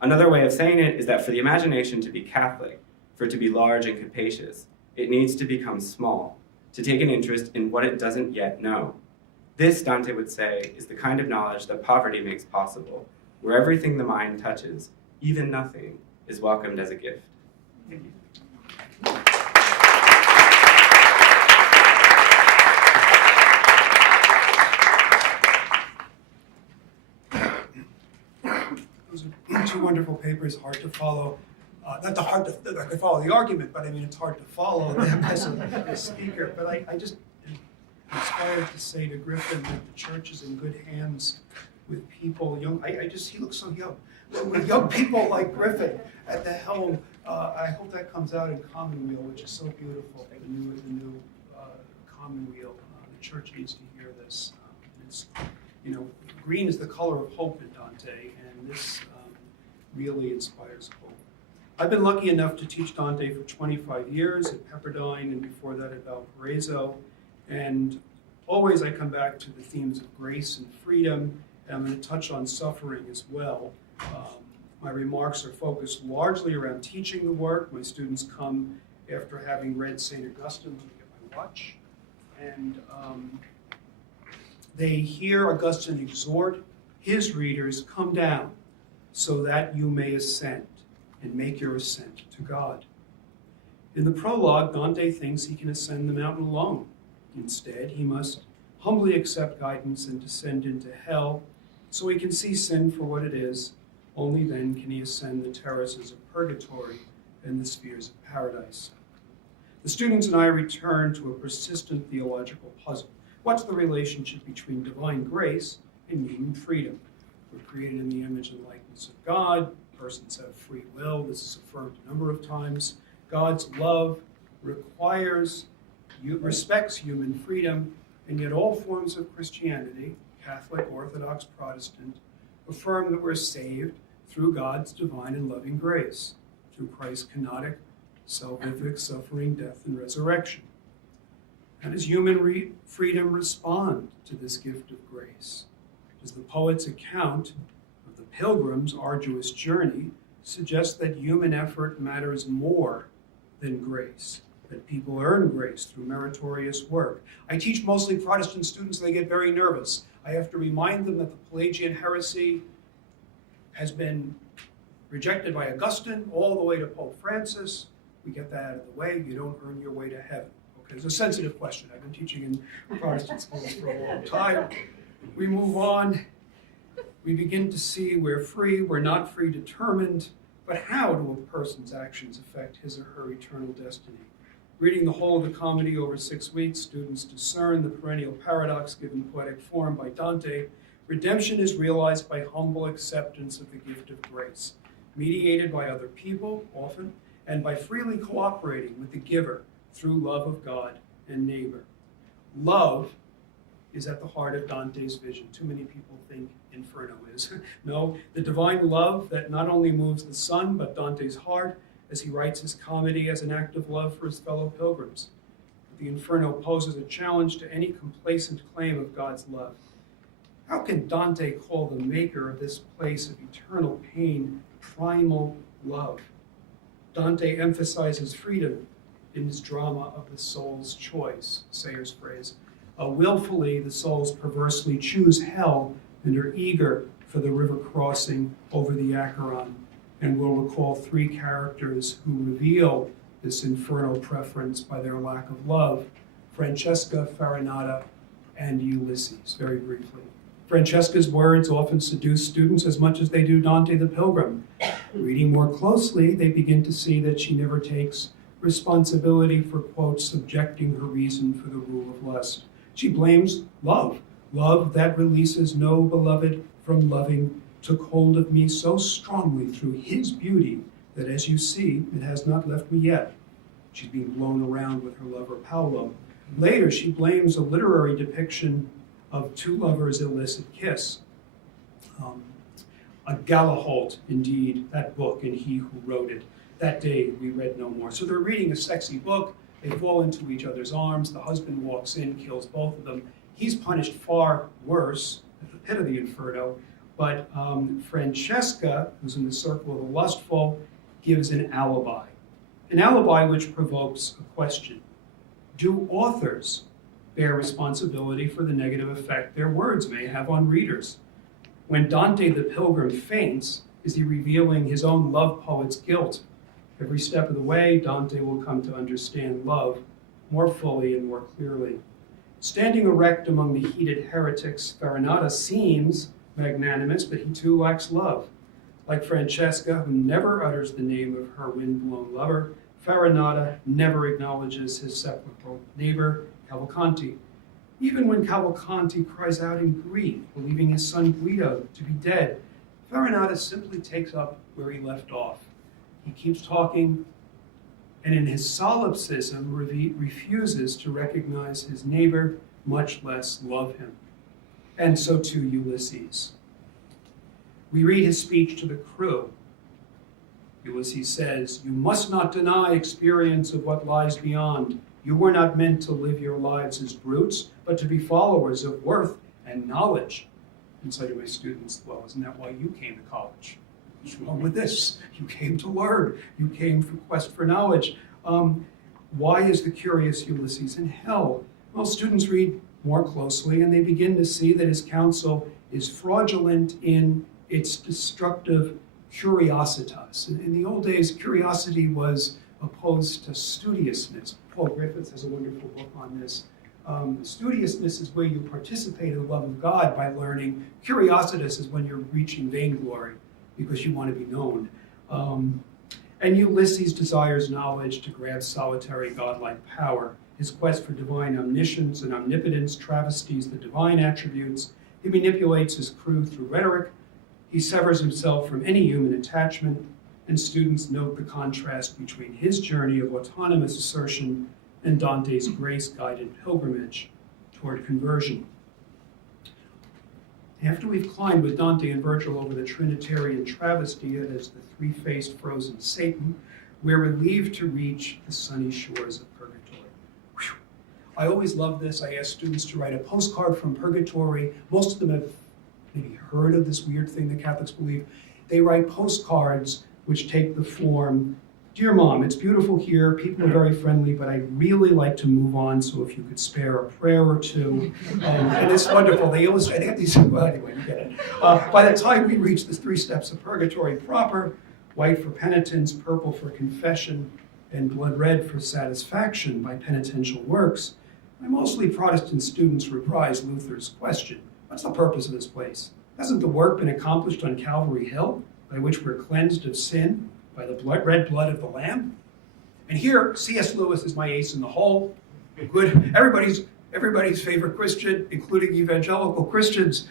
Another way of saying it is that for the imagination to be Catholic, for it to be large and capacious, it needs to become small, to take an interest in what it doesn't yet know. This, Dante would say, is the kind of knowledge that poverty makes possible, where everything the mind touches, even nothing, is welcomed as a gift. Thank you. Those are two wonderful papers, hard to follow. Not the hard to, I could follow the argument, but I mean, it's hard to follow them as a speaker. But I just am inspired to say to Griffin that the church is in good hands with people young. He looks so young. With young people like Griffin at the helm, I hope that comes out in Commonweal, which is so beautiful. The new Commonweal. The church needs to hear this. It's, green is the color of hope in Dante, and this really inspires hope. I've been lucky enough to teach Dante for 25 years at Pepperdine and before that at Valparaiso. And always I come back to the themes of grace and freedom, and I'm going to touch on suffering as well. My remarks are focused largely around teaching the work. My students come after having read St. Augustine. Let me get my watch. And they hear Augustine exhort his readers, come down so that you may ascend and make your ascent to God. In the prologue, Dante thinks he can ascend the mountain alone. Instead, he must humbly accept guidance and descend into hell so he can see sin for what it is. Only then can he ascend the terraces of purgatory and the spheres of paradise. The students and I return to a persistent theological puzzle. What's the relationship between divine grace and human freedom? We're created in the image and likeness of God. Persons have free will. This is affirmed a number of times. God's love respects human freedom, and yet all forms of Christianity, Catholic, Orthodox, Protestant, affirm that we're saved through God's divine and loving grace, through Christ's kenotic, salvific suffering, death, and resurrection. How does human freedom respond to this gift of grace? Does the poet's account of the pilgrim's arduous journey suggest that human effort matters more than grace, that people earn grace through meritorious work? I teach mostly Protestant students. They get very nervous. I have to remind them that the Pelagian heresy has been rejected by Augustine all the way to Pope Francis. We get that out of the way. You don't earn your way to heaven. Okay, it's a sensitive question. I've been teaching in Protestant schools for a long time. We move on. We begin to see we're free, we're not free determined, but how do a person's actions affect his or her eternal destiny? Reading the whole of the comedy over 6 weeks, students discern the perennial paradox given poetic form by Dante. Redemption is realized by humble acceptance of the gift of grace, mediated by other people, often, and by freely cooperating with the giver through love of God and neighbor. Love is at the heart of Dante's vision. Too many people think Inferno is. No, the divine love that not only moves the sun, but Dante's heart as he writes his comedy as an act of love for his fellow pilgrims. The Inferno poses a challenge to any complacent claim of God's love. How can Dante call the maker of this place of eternal pain primal love? Dante emphasizes freedom in his drama of the soul's choice, Sayer's phrase. Willfully, the souls perversely choose hell and are eager for the river crossing over the Acheron. And we'll recall 3 characters who reveal this infernal preference by their lack of love: Francesca, Farinata, and Ulysses, very briefly. Francesca's words often seduce students as much as they do Dante the Pilgrim. Reading more closely, they begin to see that she never takes responsibility for, quote, subjecting her reason for the rule of lust. She blames love. Love that releases no beloved from loving took hold of me so strongly through his beauty that, as you see, it has not left me yet. She's being blown around with her lover Paolo. Later, she blames a literary depiction of 2 lovers' illicit kiss. A Galaholt, indeed, that book, and he who wrote it. That day, we read no more. So they're reading a sexy book. They fall into each other's arms. The husband walks in, kills both of them. He's punished far worse at the pit of the Inferno. But Francesca, who's in the circle of the lustful, gives an alibi which provokes a question. Do authors bear responsibility for the negative effect their words may have on readers? When Dante the Pilgrim faints, is he revealing his own love poet's guilt? Every step of the way, Dante will come to understand love more fully and more clearly. Standing erect among the heated heretics, Farinata seems magnanimous, but he too lacks love. Like Francesca, who never utters the name of her wind-blown lover, Farinata never acknowledges his sepulchral neighbor, Cavalcanti. Even when Cavalcanti cries out in grief, believing his son Guido to be dead, Farinata simply takes up where he left off. He keeps talking, and in his solipsism refuses to recognize his neighbor, much less love him. And so too Ulysses. We read his speech to the crew. Ulysses says, "You must not deny experience of what lies beyond. You were not meant to live your lives as brutes, but to be followers of worth and knowledge." And so to my students, well, isn't that why you came to college? What's wrong with this? You came to learn. You came for quest for knowledge. Why is the curious Ulysses in hell? Well, students read more closely and they begin to see that his counsel is fraudulent in its destructive curiositas. In the old days, curiosity was opposed to studiousness. Paul Griffin has a wonderful book on this. Studiousness is where you participate in the love of God by learning. Curiositas is when you're reaching vainglory because you want to be known. And Ulysses desires knowledge to grab solitary godlike power. His quest for divine omniscience and omnipotence travesties the divine attributes. He manipulates his crew through rhetoric. He severs himself from any human attachment, and students note the contrast between his journey of autonomous assertion and Dante's grace-guided pilgrimage toward conversion. After we've climbed with Dante and Virgil over the Trinitarian travesty as the three-faced frozen Satan, we're relieved to reach the sunny shores of purgatory. Whew. I always love this. I ask students to write a postcard from purgatory. Most of them have maybe heard of this weird thing that Catholics believe. They write postcards which take the form, "Dear Mom, it's beautiful here, people are very friendly, but I'd really like to move on, so if you could spare a prayer or two." And it's wonderful. They illustrate, they have these, well, anyway, you get it. By the time we reach the 3 steps of purgatory proper, white for penitence, purple for confession, and blood red for satisfaction by penitential works, my mostly Protestant students reprise Luther's question: what's the purpose of this place? Hasn't the work been accomplished on Calvary Hill, by which we're cleansed of sin by the red blood of the Lamb? And here, C.S. Lewis is my ace in the hole. Good, everybody's favorite Christian, including evangelical Christians.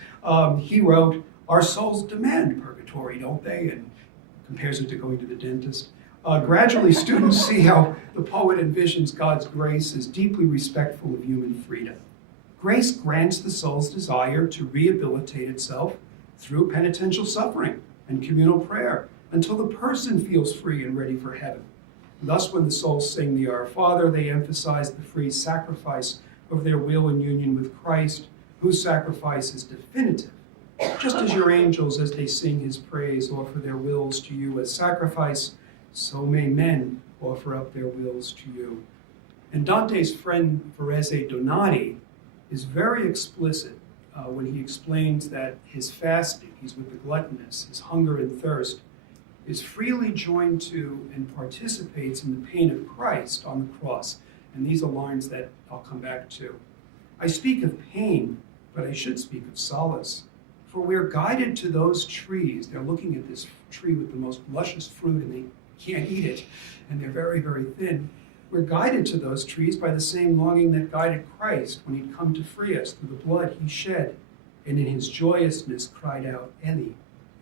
He wrote, "Our souls demand purgatory, don't they?" And compares it to going to the dentist. Gradually, students see how the poet envisions God's grace as deeply respectful of human freedom. Grace grants the soul's desire to rehabilitate itself through penitential suffering and communal prayer until the person feels free and ready for heaven. Thus, when the souls sing the Our Father, they emphasize the free sacrifice of their will in union with Christ, whose sacrifice is definitive. Just as your angels, as they sing his praise, offer their wills to you as sacrifice, so may men offer up their wills to you. And Dante's friend Ferese Donati is very explicit when he explains that his fasting, he's with the gluttonous, his hunger and thirst, is freely joined to and participates in the pain of Christ on the cross. And these are lines that I'll come back to. I speak of pain, but I should speak of solace. For we're guided to those trees. They're looking at this tree with the most luscious fruit, and they can't eat it, and they're very, very thin. We're guided to those trees by the same longing that guided Christ when he'd come to free us through the blood he shed, and in his joyousness cried out, Eli,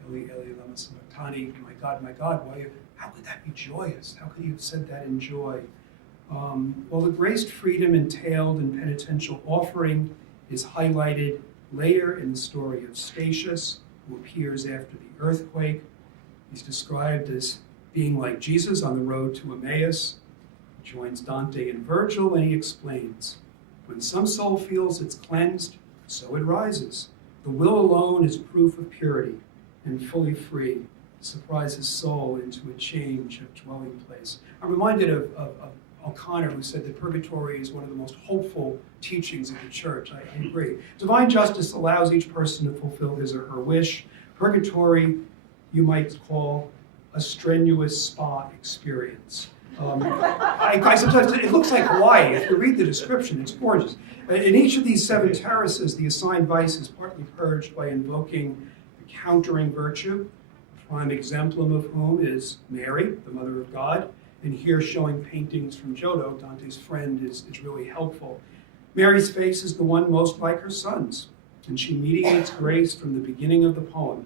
Eli, Eli, lama sabachthani, my God, why? How could that be joyous? How could he have said that in joy? Well, the graced freedom entailed in penitential offering is highlighted later in the story of Statius, who appears after the earthquake. He's described as being like Jesus on the road to Emmaus. He joins Dante and Virgil, and he explains, when some soul feels it's cleansed, so it rises. The will alone is proof of purity, and fully free, surprise his soul into a change of dwelling place. I'm reminded of O'Connor, who said that purgatory is one of the most hopeful teachings of the church. I agree. Divine justice allows each person to fulfill his or her wish. Purgatory, you might call a strenuous spa experience. I sometimes, it looks like Hawaii. If you read the description, it's gorgeous. In each of these 7 terraces, the assigned vice is partly purged by invoking the countering virtue, a prime exemplum of whom is Mary, the Mother of God. And here, showing paintings from Giotto, Dante's friend, is really helpful. Mary's face is the one most like her son's, and she mediates grace from the beginning of the poem.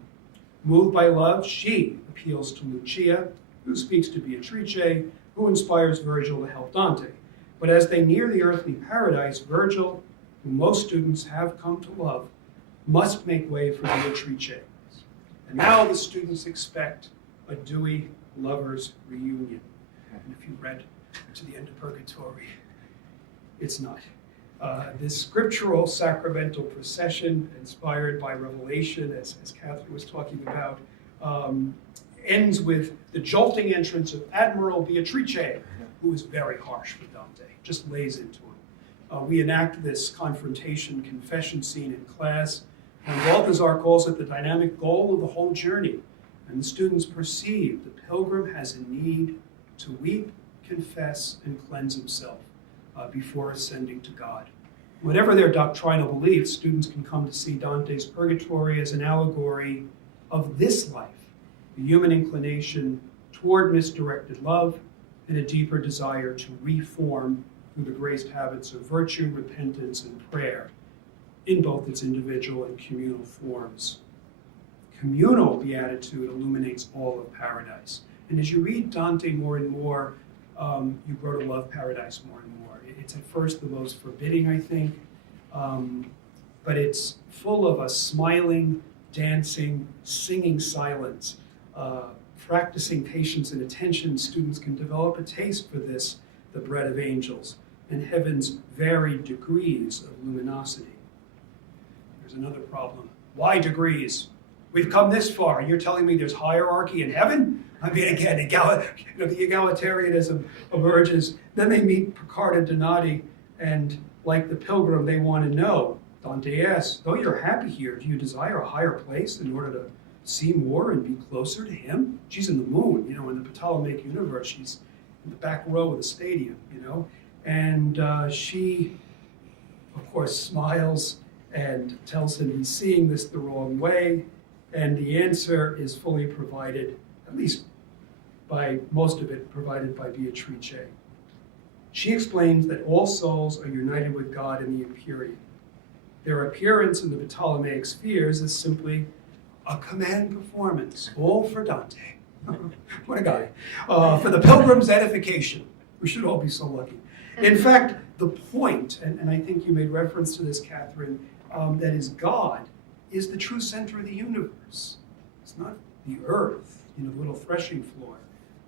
Moved by love, she appeals to Lucia, who speaks to Beatrice, who inspires Virgil to help Dante. But as they near the earthly paradise, Virgil, whom most students have come to love, must make way for Beatrice. And now the students expect a dewy lover's reunion. And if you read to the end of Purgatory, it's not. This scriptural sacramental procession, inspired by Revelation, as Catherine was talking about, ends with the jolting entrance of Admiral Beatrice, who is very harsh with Dante, just lays into him. We enact this confrontation confession scene in class, and Balthazar calls it the dynamic goal of the whole journey. And the students perceive the pilgrim has a need to weep, confess, and cleanse himself before ascending to God. Whatever their doctrinal beliefs, students can come to see Dante's Purgatory as an allegory of this life, the human inclination toward misdirected love and a deeper desire to reform through the graced habits of virtue, repentance, and prayer in both its individual and communal forms. Communal beatitude illuminates all of paradise. And as you read Dante more and more, you grow to love paradise more and more. It's at first the most forbidding, I think, but it's full of a smiling, dancing, singing silence. Practicing patience and attention, students can develop a taste for this, the bread of angels, and heaven's varied degrees of luminosity. There's another problem. Why degrees? We've come this far, and you're telling me there's hierarchy in heaven? I mean, again, the egalitarianism emerges. Then they meet Picard and Donati, and like the pilgrim, they want to know. Dante asks, though you're happy here, do you desire a higher place in order to see more and be closer to him? She's in the moon, in the Ptolemaic universe. She's in the back row of the stadium, And she, of course, smiles and tells him he's seeing this the wrong way. And the answer is fully provided, at least by most of it, provided by Beatrice. She explains that all souls are united with God in the Empyrean. Their appearance in the Ptolemaic spheres is simply a command performance, all for Dante. What a guy. For the pilgrim's edification. We should all be so lucky. In fact, the point, and I think you made reference to this, Catherine, that is God, is the true center of the universe. It's not the earth, the little threshing floor.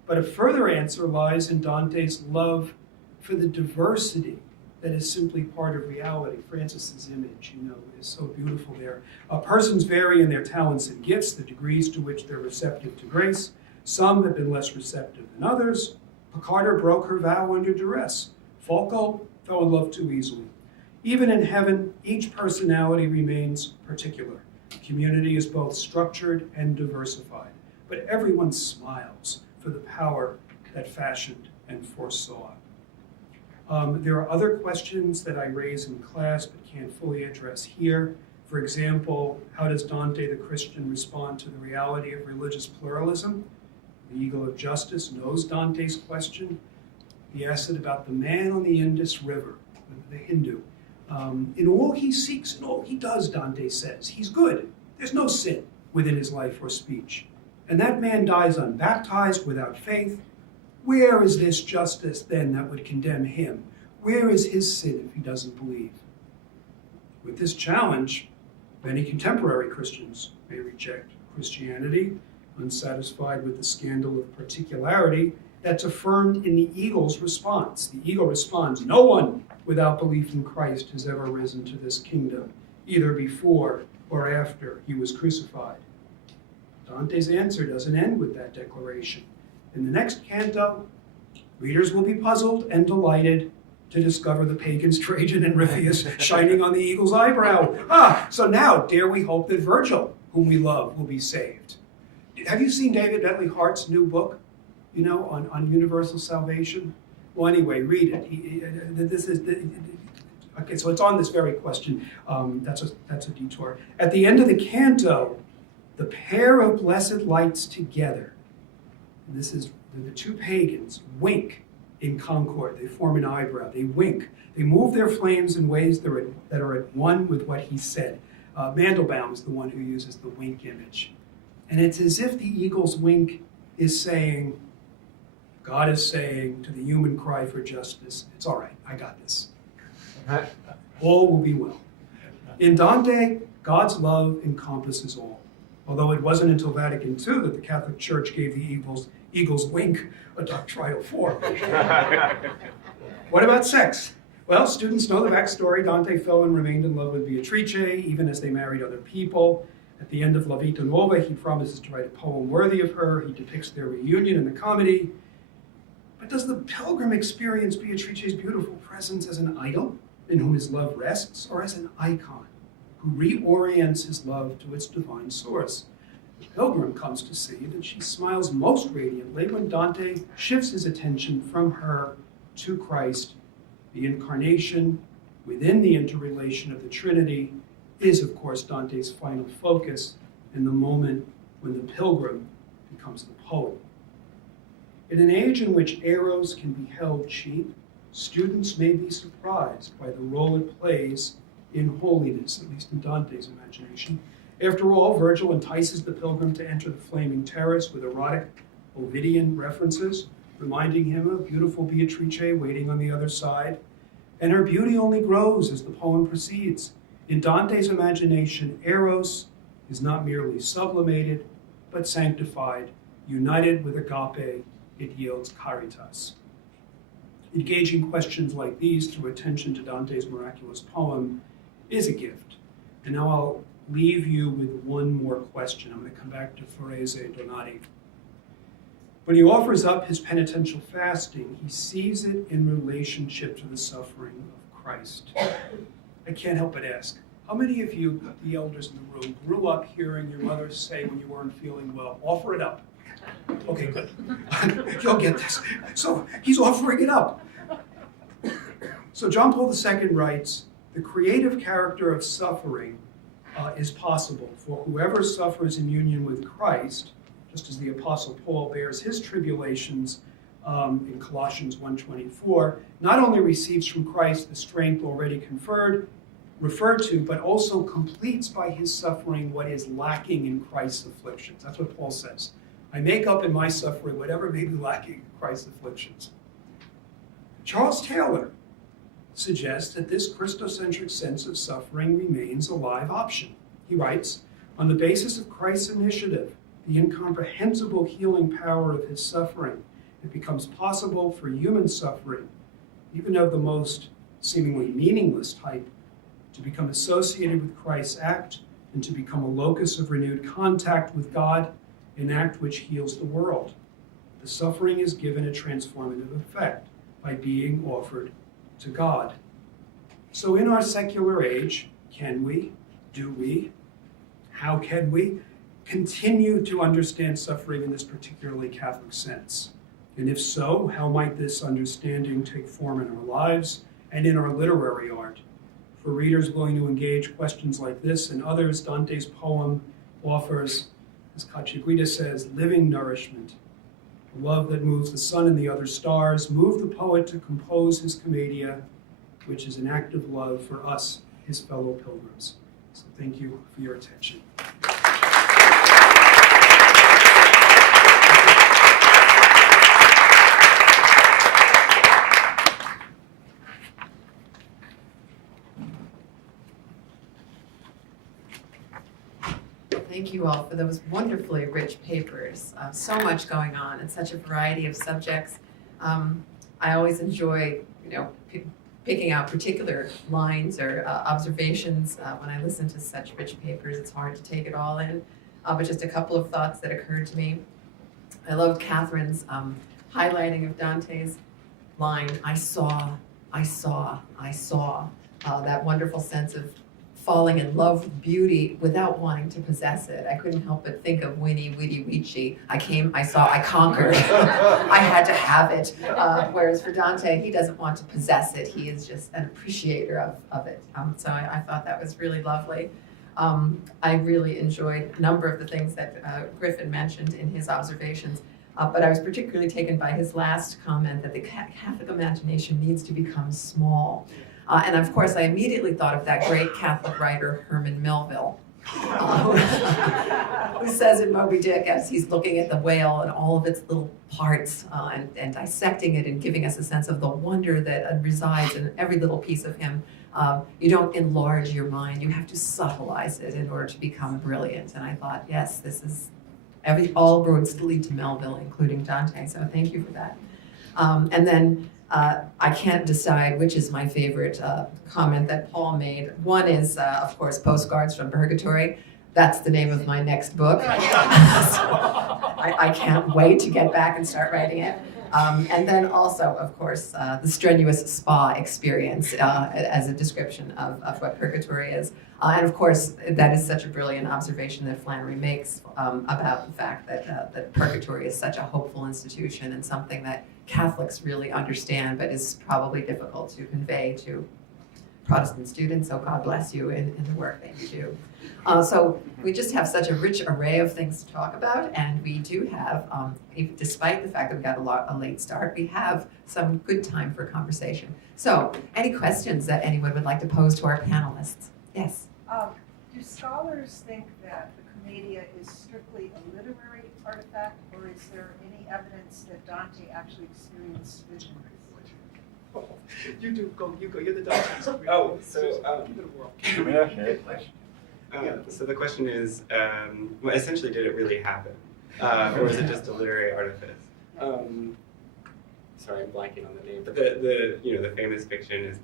But a further answer lies in Dante's love for the diversity that is simply part of reality. Francis's image, is so beautiful there. Persons vary in their talents and gifts, the degrees to which they're receptive to grace. Some have been less receptive than others. Picarda broke her vow under duress. Folco fell in love too easily. Even in heaven, each personality remains particular. The community is both structured and diversified, but everyone smiles for the power that fashioned and foresaw. There are other questions that I raise in class but can't fully address here. For example, how does Dante the Christian respond to the reality of religious pluralism? The Eagle of Justice knows Dante's question. He asks it about the man on the Indus River, the Hindu. In all he seeks and all he does, Dante says, he's good. There's no sin within his life or speech. And that man dies unbaptized, without faith. Where is this justice then that would condemn him? Where is his sin if he doesn't believe? With this challenge, many contemporary Christians may reject Christianity, unsatisfied with the scandal of particularity that's affirmed in the eagle's response. The eagle responds, no one without belief in Christ has ever risen to this kingdom, either before or after he was crucified. Dante's answer doesn't end with that declaration. In the next canto, readers will be puzzled and delighted to discover the pagans Trajan and Ripheus shining on the eagle's eyebrow. So now, dare we hope that Virgil, whom we love, will be saved. Have you seen David Bentley Hart's new book, on universal salvation? Well, anyway, read it. Okay, so it's on this very question. That's a detour. At the end of the canto, the pair of blessed lights together, and this is the two pagans, wink in concord. They form an eyebrow. They wink. They move their flames in ways that are at one with what he said. Mandelbaum is the one who uses the wink image. And it's as if the eagle's wink is saying, God is saying to the human cry for justice, it's all right, I got this. All will be well. In Dante, God's love encompasses all. Although it wasn't until Vatican II that the Catholic Church gave the Eagles wink, a duck trial 4. What about sex? Well, students know the backstory. Dante fell and remained in love with Beatrice, even as they married other people. At the end of La Vita Nuova, he promises to write a poem worthy of her. He depicts their reunion in the comedy. But does the pilgrim experience Beatrice's beautiful presence as an idol in whom his love rests, or as an icon who reorients his love to its divine source? The pilgrim comes to see that she smiles most radiantly when Dante shifts his attention from her to Christ. The incarnation within the interrelation of the Trinity is, of course, Dante's final focus in the moment when the pilgrim becomes the poet. In an age in which eros can be held cheap, students may be surprised by the role it plays in holiness, at least in Dante's imagination. After all, Virgil entices the pilgrim to enter the flaming terrace with erotic Ovidian references, reminding him of beautiful Beatrice waiting on the other side. And her beauty only grows as the poem proceeds. In Dante's imagination, eros is not merely sublimated, but sanctified. United with agape, it yields caritas. Engaging questions like these through attention to Dante's miraculous poem is a gift. And now I'll leave you with one more question. I'm going to come back to Forese Donati. When he offers up his penitential fasting, he sees it in relationship to the suffering of Christ. I can't help but ask, how many of you, the elders in the room, grew up hearing your mother say when you weren't feeling well, offer it up? Okay, good. You'll get this. So he's offering it up. So John Paul II writes, the creative character of suffering is possible for whoever suffers in union with Christ, just as the Apostle Paul bears his tribulations in Colossians 1:24, not only receives from Christ the strength already referred to, but also completes by his suffering what is lacking in Christ's afflictions. That's what Paul says. I make up in my suffering whatever may be lacking in Christ's afflictions. Charles Taylor suggests that this Christocentric sense of suffering remains a live option. He writes, on the basis of Christ's initiative, the incomprehensible healing power of his suffering, it becomes possible for human suffering, even of the most seemingly meaningless type, to become associated with Christ's act and to become a locus of renewed contact with God, an act which heals the world. The suffering is given a transformative effect by being offered to God. So in our secular age, can we, do we, how can we continue to understand suffering in this particularly Catholic sense? And if so, how might this understanding take form in our lives and in our literary art? For readers willing to engage questions like this and others, Dante's poem offers, as Cacciaguida says, living nourishment. The love that moves the sun and the other stars moved the poet to compose his Commedia, which is an act of love for us, his fellow pilgrims. So thank you for your attention. Thank you all for those wonderfully rich papers. So much going on and such a variety of subjects. I always enjoy, picking out particular lines or observations when I listen to such rich papers. It's hard to take it all in, but just a couple of thoughts that occurred to me. I loved Catherine's highlighting of Dante's line, I saw, that wonderful sense of falling in love with beauty without wanting to possess it. I couldn't help but think of Winnie, Witty, Weechy. I came, I saw, I conquered. I had to have it. Whereas for Dante, he doesn't want to possess it. He is just an appreciator of it. So I thought that was really lovely. I really enjoyed a number of the things that Griffin mentioned in his observations. But I was particularly taken by his last comment that the Catholic imagination needs to become small. And of course, I immediately thought of that great Catholic writer, Herman Melville, who says in Moby Dick, as he's looking at the whale and all of its little parts and dissecting it and giving us a sense of the wonder that resides in every little piece of him, you don't enlarge your mind, you have to subtleize it in order to become brilliant. And I thought, yes, this is all roads lead to Melville, including Dante, so thank you for that. And then I can't decide which is my favorite comment that Paul made. One is, of course, Postcards from Purgatory. That's the name of my next book. I can't wait to get back and start writing it. And then also, of course, the strenuous spa experience as a description of what purgatory is. And of course, that is such a brilliant observation that Flannery makes about the fact that purgatory is such a hopeful institution and something that Catholics really understand, but is probably difficult to convey to Protestant students. So God bless you in the work that you do. So we just have such a rich array of things to talk about, and we do have, despite the fact that we got a late start, we have some good time for conversation. So, any questions that anyone would like to pose to our panelists? Yes. Do scholars think that the Commedia is strictly a literary artifact, or is there any evidence that Dante actually experienced vision? You go, you're the Dante. Oh, so, Give it a whirl. Good question. So the question is, well, essentially, did it really happen, or is it just a literary artifice? Sorry, I'm blanking on the name, but the famous fiction is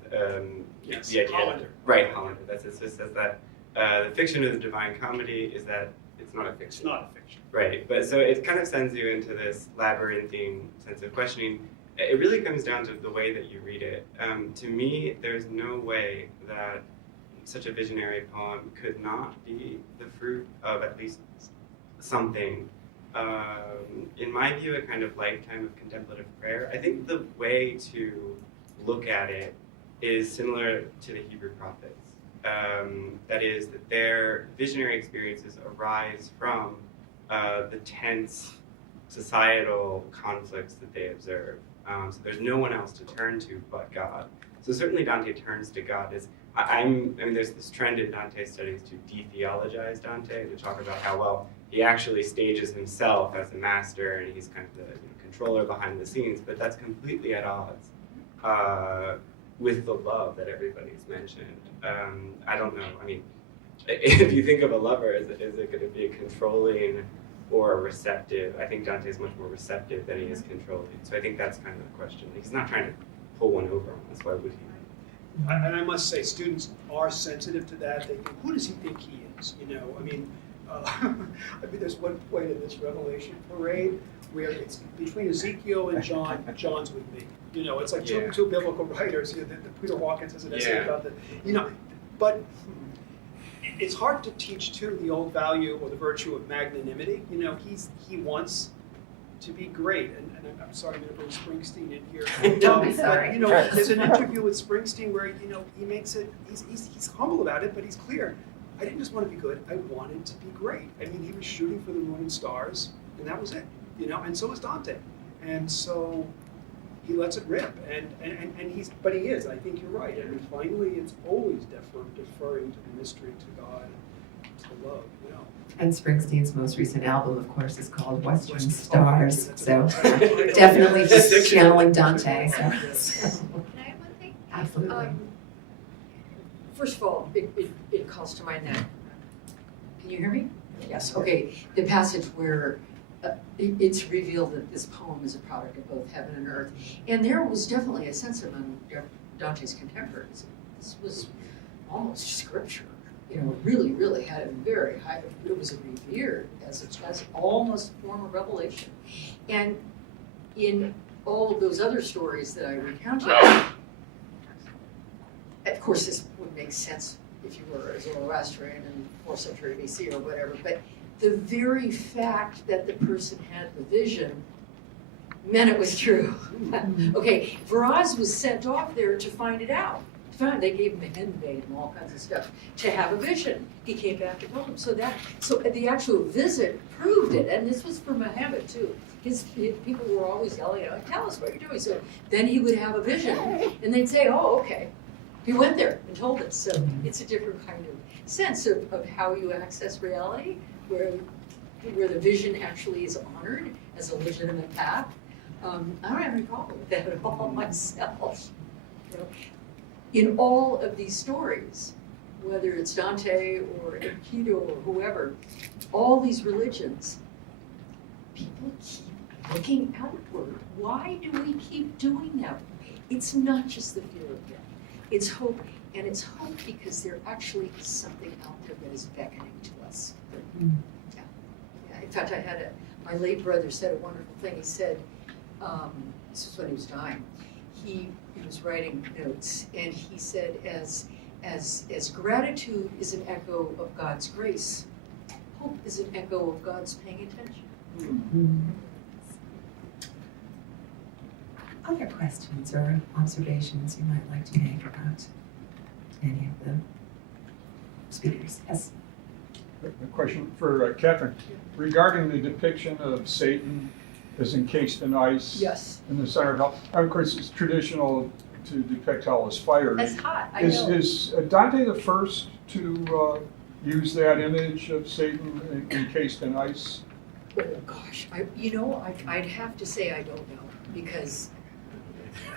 Yes, the idea. Hollander. Right, Hollander. That's it. Just says that the fiction of the Divine Comedy is that it's not a fiction. It's not a fiction. Right, but so it kind of sends you into this labyrinthine sense of questioning. It really comes down to the way that you read it. To me, there's no way that such a visionary poem could not be the fruit of at least something. In my view, a kind of lifetime of contemplative prayer. I think the way to look at it is similar to the Hebrew prophets. That is, that their visionary experiences arise from the tense societal conflicts that they observe. So there's no one else to turn to but God. So certainly Dante turns to God. I mean, there's this trend in Dante studies to de-theologize Dante, to talk about how, well, he actually stages himself as a master and he's kind of the controller behind the scenes, but that's completely at odds with the love that everybody's mentioned. I don't know, I mean, if you think of a lover, is it going to be a controlling or a receptive? I think Dante's much more receptive than he is controlling. So I think that's kind of the question. He's not trying to pull one over on us. Why would he? And I must say, students are sensitive to that. They think, who does he think he is? I mean, there's one point in this Revelation parade where it's between Ezekiel and John. John's with me. It's like two biblical writers. The Peter Hawkins has an essay about that. But it's hard to teach too the old value or the virtue of magnanimity. He wants to be great, and I'm sorry, I'm going to bring Springsteen in here. Don't be sorry. But, there's an interview with Springsteen where he makes it. He's humble about it, but he's clear. I didn't just want to be good. I wanted to be great. I mean, he was shooting for the moon and stars, and that was it. And so was Dante, and so he lets it rip. And but he is. I think you're right. And finally, it's always deferring to the mystery, to God, to love. And Springsteen's most recent album, of course, is called Western Stars. So definitely just channeling Dante. So. Can I have one thing? Absolutely. First of all, it calls to mind that. Can you hear me? Yes. Okay. The passage where it's revealed that this poem is a product of both heaven and earth, and there was definitely a sense among Dante's contemporaries. This was almost scripture. Really, really had a very high. It was revered as almost a form of revelation, and in all of those other stories that I recounted. Of course, this would make sense if you were a Zoroastrian in 4th century BC or whatever, but the very fact that the person had the vision meant it was true. Okay, Varaz was sent off there to find it out. They gave him a hen bait and all kinds of stuff to have a vision. He came back and told him. So the actual visit proved it, and this was for Muhammad too. His people were always yelling out, "Tell us what you're doing." So then he would have a vision, and they'd say, "Oh, okay." He went there and told us. So it's a different kind of sense of how you access reality, where the vision actually is honored as a legitimate path. I don't have any problem with that at all myself. In all of these stories, whether it's Dante or Enkidu or whoever, all these religions people keep looking outward. Why do we keep doing that? It's not just the fear of death. It's hope, and it's hope because there actually is something out there that is beckoning to us. Yeah. In fact, my late brother said a wonderful thing. He said, this was when he was dying. He was writing notes, and he said, as gratitude is an echo of God's grace, hope is an echo of God's paying attention. Other questions or observations you might like to make about any of the speakers? Yes. A question for Catherine. Regarding the depiction of Satan as encased in ice Yes. in the center of hell, of course, it's traditional to depict hell as fire. That's hot, I know. Is Dante the first to use that image of Satan encased in ice? Oh, gosh, I'd have to say I don't know, because,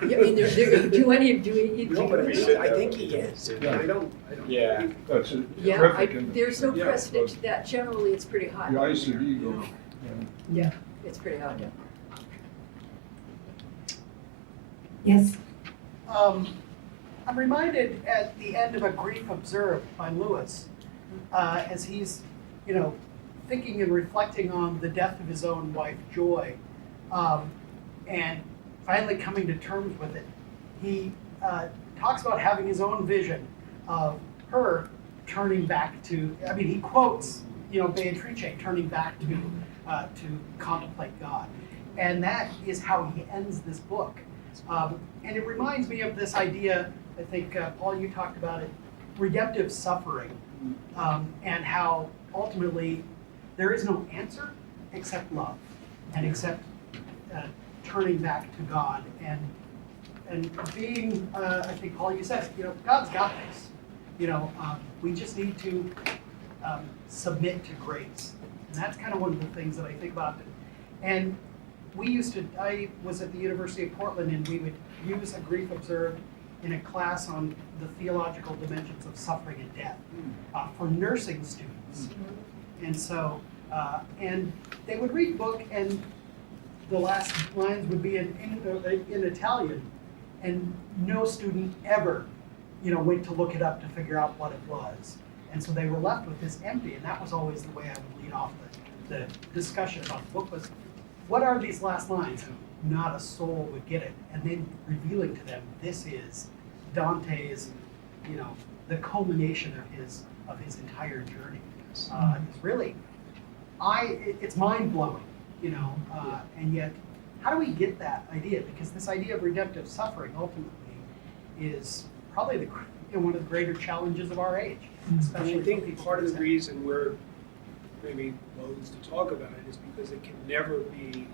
I mean, do any of, No, but I think he is. Yeah. I don't. Yeah. That's a yeah, terrific image. there's no Yeah, precedent to that. Generally, it's pretty hot. The ice of ego. Yeah, it's pretty hot down. Yes. I'm reminded at the end of A Grief Observed by Lewis, as he's, thinking and reflecting on the death of his own wife, Joy, and finally coming to terms with it. He talks about having his own vision of her turning back to, he quotes, Beatrice turning back to contemplate God. And that is how he ends this book. And it reminds me of this idea, I think, Paul, you talked about it, redemptive suffering, and how ultimately there is no answer except love, and except turning back to God, and being, I think, Paul, you said, God's got this. We just need to submit to grace. And that's kind of one of the things that I think about. And I was at the University of Portland, and we would use A Grief Observed in a class on the theological dimensions of suffering and death for nursing students. And so, and they would read the book, and the last lines would be in Italian, and no student ever, went to look it up to figure out what it was. And so they were left with this empty, and that was always the way I would lead off the discussion about the book was, what are these last lines? And not a soul would get it. And then revealing to them, this is Dante's, the culmination of his entire journey. It's really, it's mind blowing, and yet, how do we get that idea? Because this idea of redemptive suffering ultimately is probably one of the greater challenges of our age. Especially I for think people part of the who- reason we're maybe loath to talk about it is because it can never be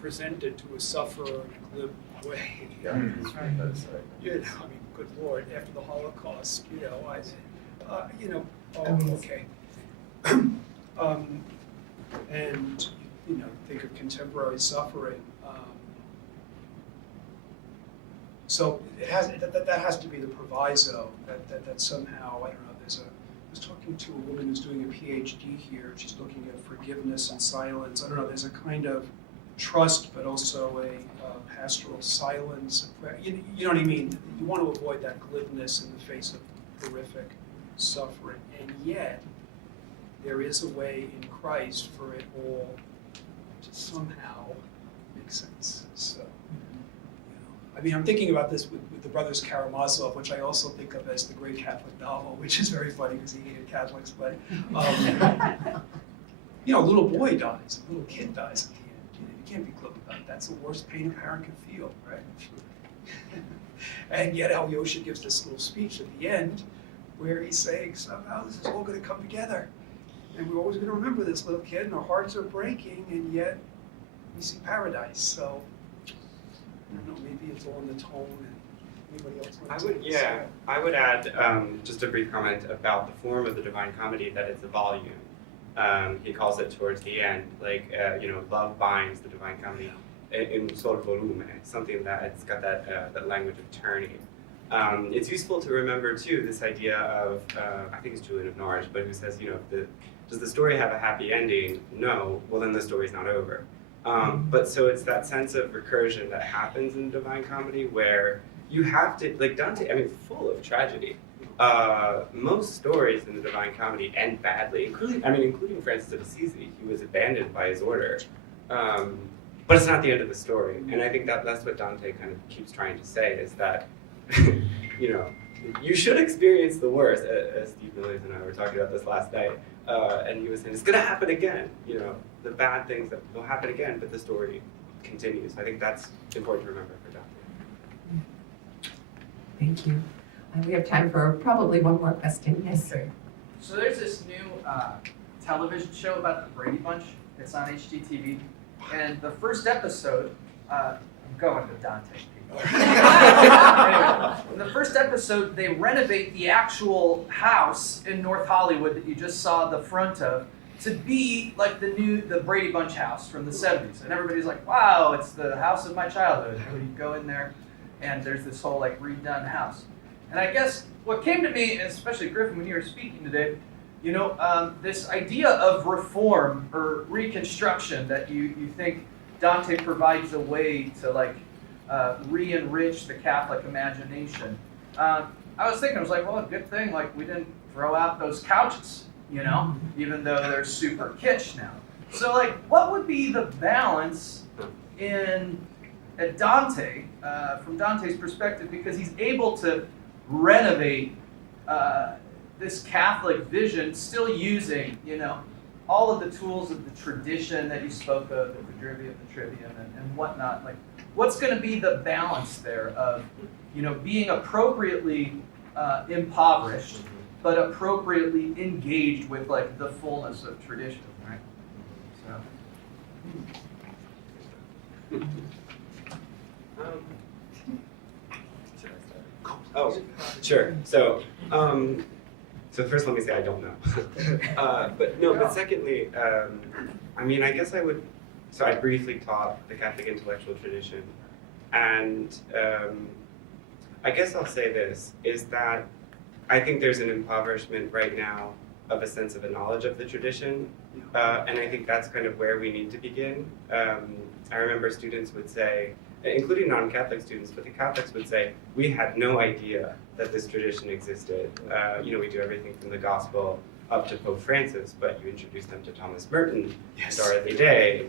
presented to a sufferer in a glib way. Yeah, that's right. That's right. Good Lord, after the Holocaust, okay. And, think of contemporary suffering. So it has, that has to be the proviso, that somehow, I don't know, I was talking to a woman who's doing a PhD here, she's looking at forgiveness and silence. I don't know, there's a kind of trust, but also a pastoral silence. You know what I mean? You want to avoid that glibness in the face of horrific suffering. And yet, there is a way in Christ for it all to somehow make sense. So, I'm thinking about this with the Brothers Karamazov, which I also think of as the great Catholic novel, which is very funny because he hated Catholics, but a little boy dies, a little kid dies at the end. You can't be glib about it. That's the worst pain a parent can feel, right? And yet Alyosha gives this little speech at the end where he's saying somehow this is all going to come together. And we're always going to remember this little kid, and our hearts are breaking, and yet we see paradise. So, I don't know, maybe it's all in the tone, and anybody else want to I would add just a brief comment about the form of the Divine Comedy, that it's a volume. He calls it towards the end, love binds the Divine Comedy in sol volume, something that it's got that language of turning. It's useful to remember too this idea of I think it's Julian of Norwich, but who says does the story have a happy ending? No. Well, then the story's not over. But so it's that sense of recursion that happens in Divine Comedy where you have to, like Dante, I mean, full of tragedy. Most stories in the Divine Comedy end badly, including Francis of Assisi. He was abandoned by his order. But it's not the end of the story. And I think that's what Dante kind of keeps trying to say is that, you should experience the worst, as Steve Millies and I were talking about this last night. And he was saying, it's going to happen again. The bad things that will happen again, but the story continues. I think that's important to remember for Dante. Thank you. We have time for probably one more question. Yes, sir. So there's this new television show about the Brady Bunch. It's on HGTV. And the first episode, I'm going to Dante, people. Anyway, in the first episode, they renovate the actual house in North Hollywood that you just saw the front of to be like the Brady Bunch house from the 70s. And everybody's like, wow, it's the house of my childhood. So you go in there, and there's this whole like redone house. And I guess what came to me, and especially Griffin, when you were speaking today, this idea of reform or reconstruction that you think Dante provides a way to re-enrich the Catholic imagination. I was thinking, I was like, well, a good thing we didn't throw out those couches, even though they're super kitsch now. So what would be the balance at Dante, from Dante's perspective, because he's able to renovate this Catholic vision, still using, all of the tools of the tradition that you spoke of, the Quadrivia, the Trivium, and whatnot. What's going to be the balance there of, being appropriately impoverished, but appropriately engaged with the fullness of tradition, right? Oh, sure. So first let me say I don't know. But secondly, I guess I would, so I briefly taught the Catholic intellectual tradition, and I guess I'll say this, is that I think there's an impoverishment right now of a sense of a knowledge of the tradition, and I think that's kind of where we need to begin. I remember students would say, including non-Catholic students, but the Catholics would say, we had no idea that this tradition existed. We do everything from the Gospel up to Pope Francis, but you introduce them to Thomas Merton, Dorothy Day,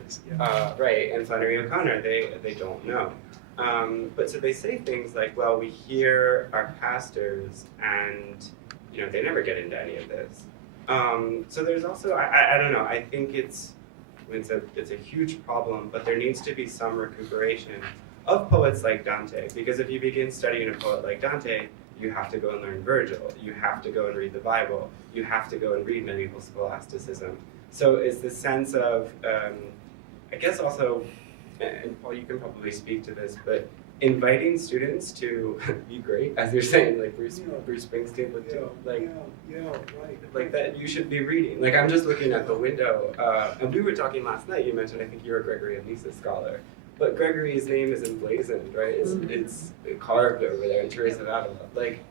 right, and Flannery O'Connor, they don't know. But so they say things like, well, we hear our pastors and, they never get into any of this. So there's also, I don't know, I think it's a huge problem, but there needs to be some recuperation of poets like Dante, because if you begin studying a poet like Dante, you have to go and learn Virgil, you have to go and read the Bible, you have to go and read medieval scholasticism. So it's the sense of, I guess also, and Paul, you can probably speak to this, but inviting students to be great, as you're saying, like Bruce Springsteen would do, right. Like that you should be reading. Like I'm just looking at the window, and we were talking last night, you mentioned, I think you're a Gregory of Nyssa scholar, but Gregory's name is emblazoned, right? It's carved over there in Teresa of Avila. Like,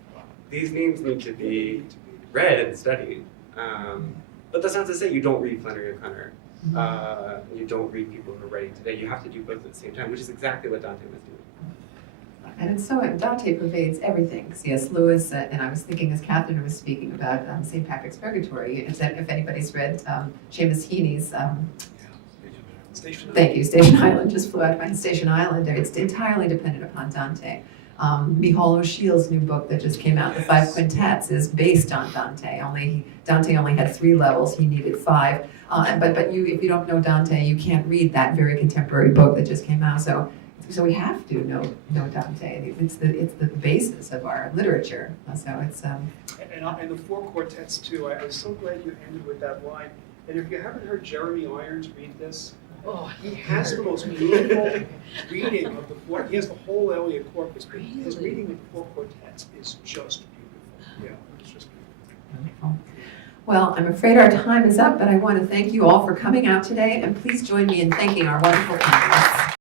these names need to be read and studied. But that's not to say you don't read Flannery O'Connor. You don't read people who are writing today. You have to do both at the same time, which is exactly what Dante was doing. And so Dante pervades everything. C.S. Lewis, and I was thinking as Catherine was speaking about St. Patrick's Purgatory, if anybody's read Seamus Heaney's Station Island, just flew out of my Station Island. It's entirely dependent upon Dante. Micheál O'Sheill's new book that just came out, The Five Quintets, is based on Dante. Dante only had 3 levels, he needed 5. But if you don't know Dante, you can't read that very contemporary book that just came out. So we have to know Dante. It's the basis of our literature. So it's And the 4 quartets too. I was so glad you ended with that line. And if you haven't heard Jeremy Irons read this, he has the most meaningful reading of the 4. He has the whole Eliot corpus, but his reading of the 4 quartets is just beautiful. Yeah, it's just beautiful. wonderful. Well, I'm afraid our time is up, but I want to thank you all for coming out today, and please join me in thanking our wonderful panelists.